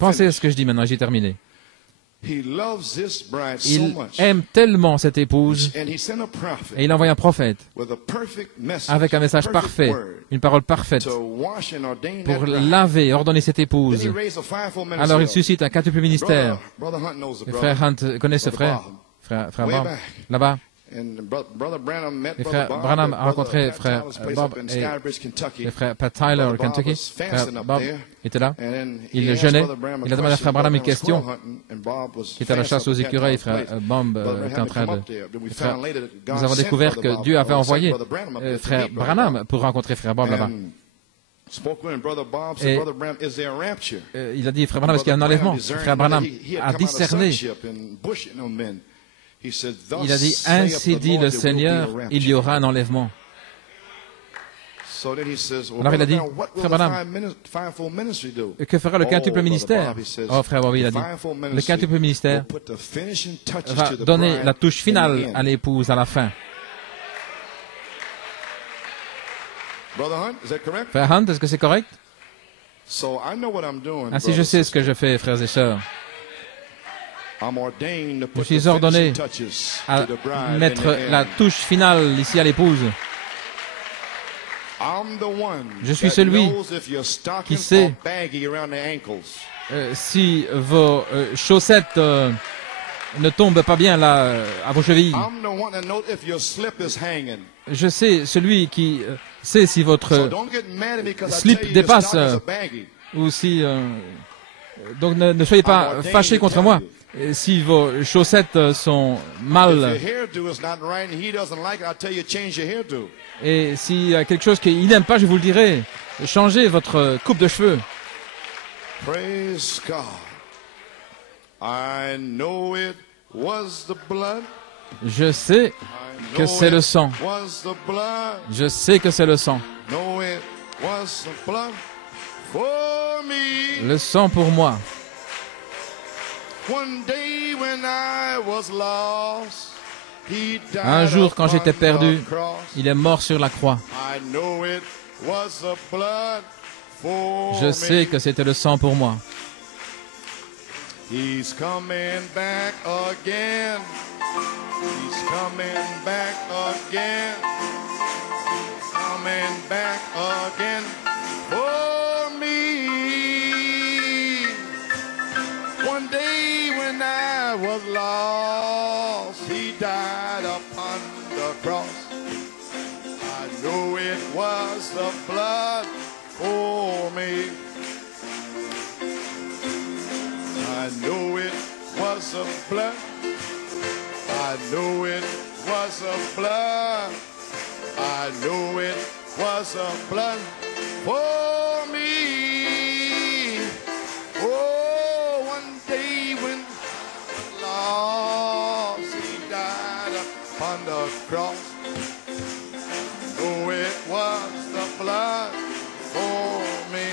Pensez à ce que je dis maintenant, j'ai terminé. Il aime tellement cette épouse et il envoie un prophète avec un message parfait, une parole parfaite pour laver et ordonner cette épouse. Alors il suscite un quintuple ministère. Le frère Hunt connaît ce frère, frère Bob, là-bas. Et frère Branham a rencontré frère Bob et le frère Pat Tyler au Kentucky. Frère Bob était là. Il jeûnait. Il a demandé à frère Branham une question qui était à la chasse aux écureuils. Frère Bob était en train de... Frère, nous avons découvert que Dieu avait envoyé frère Branham pour rencontrer frère Bob là-bas. Et il a dit, frère Branham, est-ce qu'il y a un enlèvement? Frère Branham a discerné. Il a dit, ainsi dit le Seigneur, il y aura un enlèvement. Alors il a dit, frère Branham, que fera le quintuple ministère? Oh frère Bob, il a dit, le quintuple ministère va donner la touche finale à l'épouse à la fin. Frère Hunt, est-ce que c'est correct? Ainsi je sais ce que je fais, frères et sœurs. Je suis ordonné à mettre la touche finale ici à l'épouse. Je suis celui qui sait si vos chaussettes ne tombent pas bien là à vos chevilles. Je sais celui qui sait si votre slip dépasse ou si... donc ne soyez pas fâchés contre moi. Si vos chaussettes sont mal, et s'il y a quelque chose qu'il n'aime pas, je vous le dirai, changez votre coupe de cheveux. Je sais que c'est le sang. Je sais que c'est le sang. Le sang pour moi. Un jour, quand j'étais perdu, il est mort sur la croix. Je sais que c'était le sang pour moi. He's coming back again. He's coming back again. Coming back again for me. One day when I was lost, he died upon the cross. I know it was the blood for me. I know it was the blood. I know it was the blood. I know it was the blood for me. Oh, one day when lost, he died upon the cross. Oh, it was the blood for me.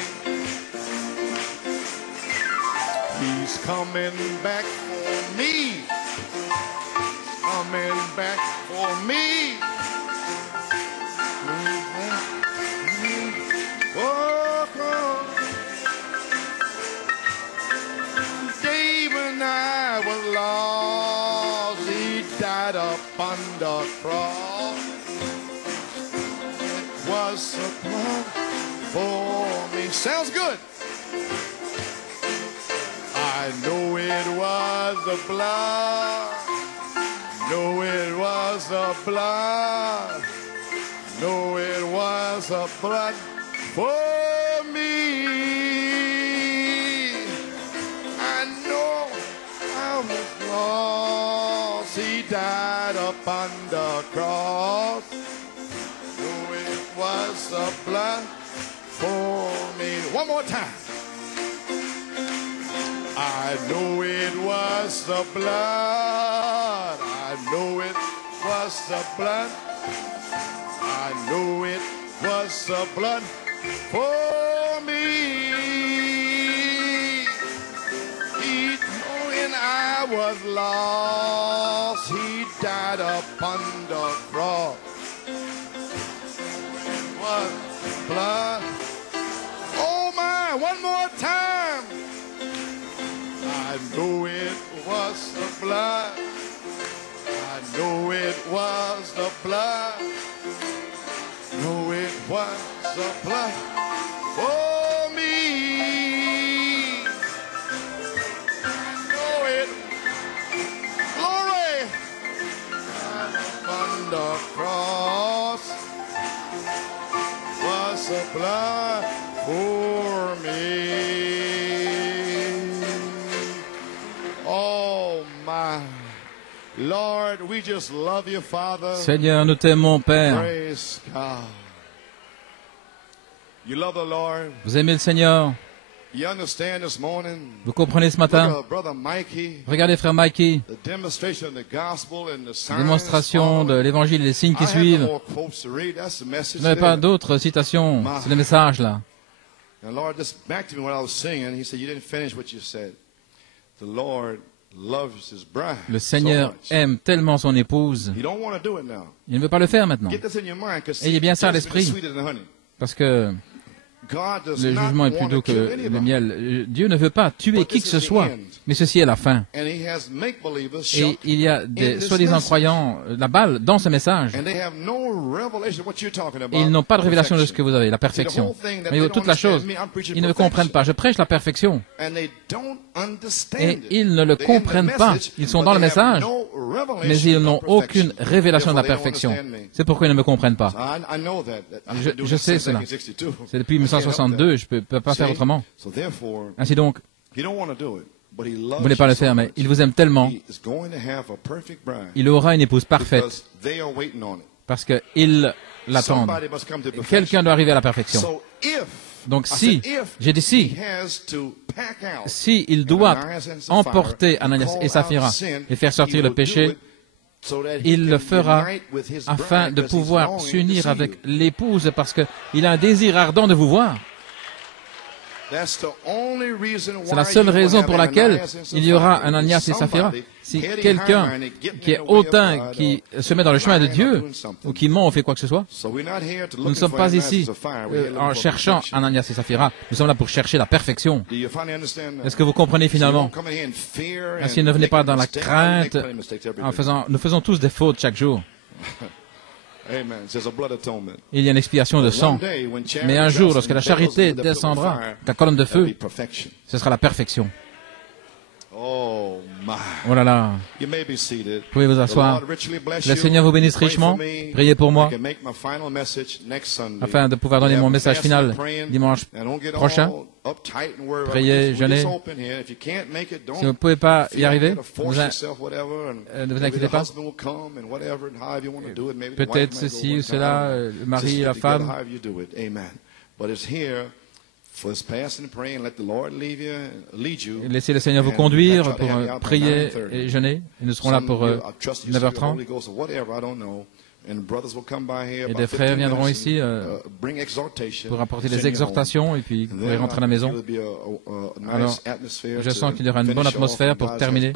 He's coming back for me. Coming back for me. Oh, come. Day when I was lost, he died upon the cross. It was the blood for me. Sounds good. I know it was the blood. Know it was the blood. Know it was the blood for me. I know I was lost. He died upon the cross. Know it was the blood for me. One more time. I know it was the blood. I know it was the blood. I know it was the blood for me. When I was lost, he died upon the cross. It was blood. Oh my, one more time. I know it was blood. I know it was the blood. Know it was the blood for me. Know it. Glory. On the cross was the blood for me. Oh my Lord, we just love you, Father. Seigneur, nous t'aimons, Père. Praise God. You love the Lord. Vous aimez le Seigneur. You understand this morning? Vous comprenez ce matin? Look at Brother Mikey. Regardez, frère Mikey. The demonstration of the gospel and the signs Démonstration de following. l'évangile et les signes qui I have no suivent. more quotes to read. That's the message Vous n'avez pas there. d'autres citations. C'est le message, là. And Lord, just back to me when I was singing. He said, you didn't finish what you said. The Lord loves his bride Le so Seigneur much. aime tellement son épouse. You don't want to do it now. Il ne veut pas le faire maintenant. Get this in your mind, because Ayez bien ça à l'esprit. Parce que le jugement est plus doux que le miel. Dieu ne veut pas tuer qui que ce soit, mais ceci est la fin. Et il y a des soi-disant croyants, la balle, dans ce message. Et ils n'ont pas de révélation de ce que vous avez, la perfection. Mais toute la chose, ils ne le comprennent pas. Je prêche la perfection. Et ils ne le comprennent pas. Ils sont dans le message, mais ils n'ont aucune révélation de la perfection. C'est pourquoi ils ne me comprennent pas. Je sais cela. C'est depuis 1962, je ne peux pas faire autrement. Ainsi donc, vous ne voulez pas le faire, mais il vous aime tellement. Il aura une épouse parfaite parce qu'ils l'attendent. Quelqu'un doit arriver à la perfection. Donc si, j'ai dit si il doit emporter Ananias et Saphira et faire sortir le péché, il le fera afin de pouvoir s'unir avec l'épouse parce qu'il a un désir ardent de vous voir. C'est la seule raison pour laquelle il y aura Ananias et Saphira. Si quelqu'un qui est hautain, qui se met dans le chemin de Dieu, ou qui ment ou fait quoi que ce soit, nous ne sommes pas ici en cherchant Ananias et Saphira. Nous sommes là pour chercher la perfection. Est-ce que vous comprenez finalement? Ainsi, ne venez pas dans la crainte en faisant... Nous faisons tous des fautes chaque jour. Il y a une expiation de sang. Mais un jour, lorsque la charité descendra, la colonne de feu, ce sera la perfection. Oh là là. Vous pouvez vous asseoir. Le Seigneur vous bénisse richement. Priez pour moi afin de pouvoir donner mon message final dimanche prochain. Priez, jeûnez. Si vous ne pouvez pas y arriver, ne vous inquiétez pas. Peut-être ceci ou cela, le mari et la femme. Laissez le Seigneur vous conduire pour prier et jeûner. Et nous serons là pour 9h30. Et des frères viendront ici pour apporter des exhortations et puis vous pourrez rentrer à la maison. Alors, je sens qu'il y aura une bonne atmosphère pour terminer.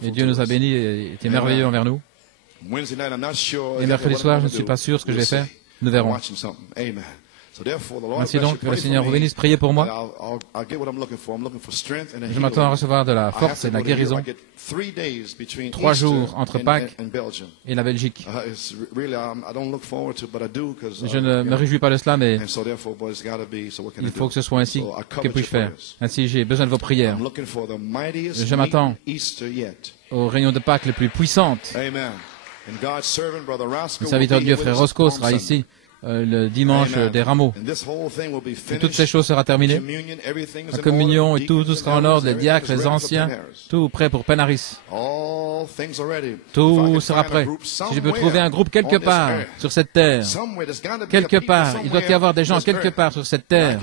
Et Dieu nous a bénis et était merveilleux envers nous. Et mercredi soir, je ne suis pas sûr ce que je vais faire. Nous verrons. Ainsi donc, que le Seigneur vous bénisse. Priez pour moi. Je m'attends à recevoir de la force et de la guérison. 3 jours entre Pâques et la Belgique. Je ne me réjouis pas de cela, mais il faut que ce soit ainsi. Que puis-je faire? Ainsi, j'ai besoin de vos prières. Je m'attends aux réunions de Pâques les plus puissantes. Le serviteur de Dieu, frère Roscoe, sera ici le dimanche des rameaux. Et toutes ces choses seront terminées. La communion et tout sera en ordre, les diacres, les anciens, tout prêt pour Penaris. Tout sera prêt. Si je peux trouver un groupe quelque part sur cette terre, quelque part, il doit y avoir des gens quelque part sur cette terre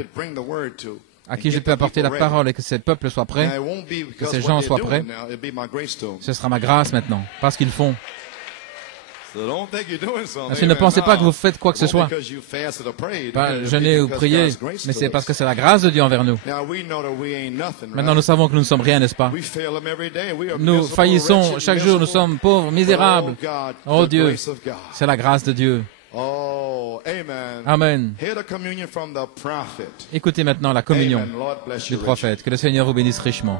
à qui je peux apporter la parole et que ces peuples soient prêts, que ces gens soient prêts. Ce sera ma grâce maintenant, parce qu'ils font. Ainsi, ne pensez pas que vous faites quoi que ce soit. Pas jeûner ou prier, mais c'est parce que c'est la grâce de Dieu envers nous. Maintenant, nous savons que nous ne sommes rien, n'est-ce pas? Nous faillissons chaque jour, nous sommes pauvres, misérables. Oh Dieu, c'est la grâce de Dieu. Amen. Écoutez maintenant la communion du prophète. Que le Seigneur vous bénisse richement.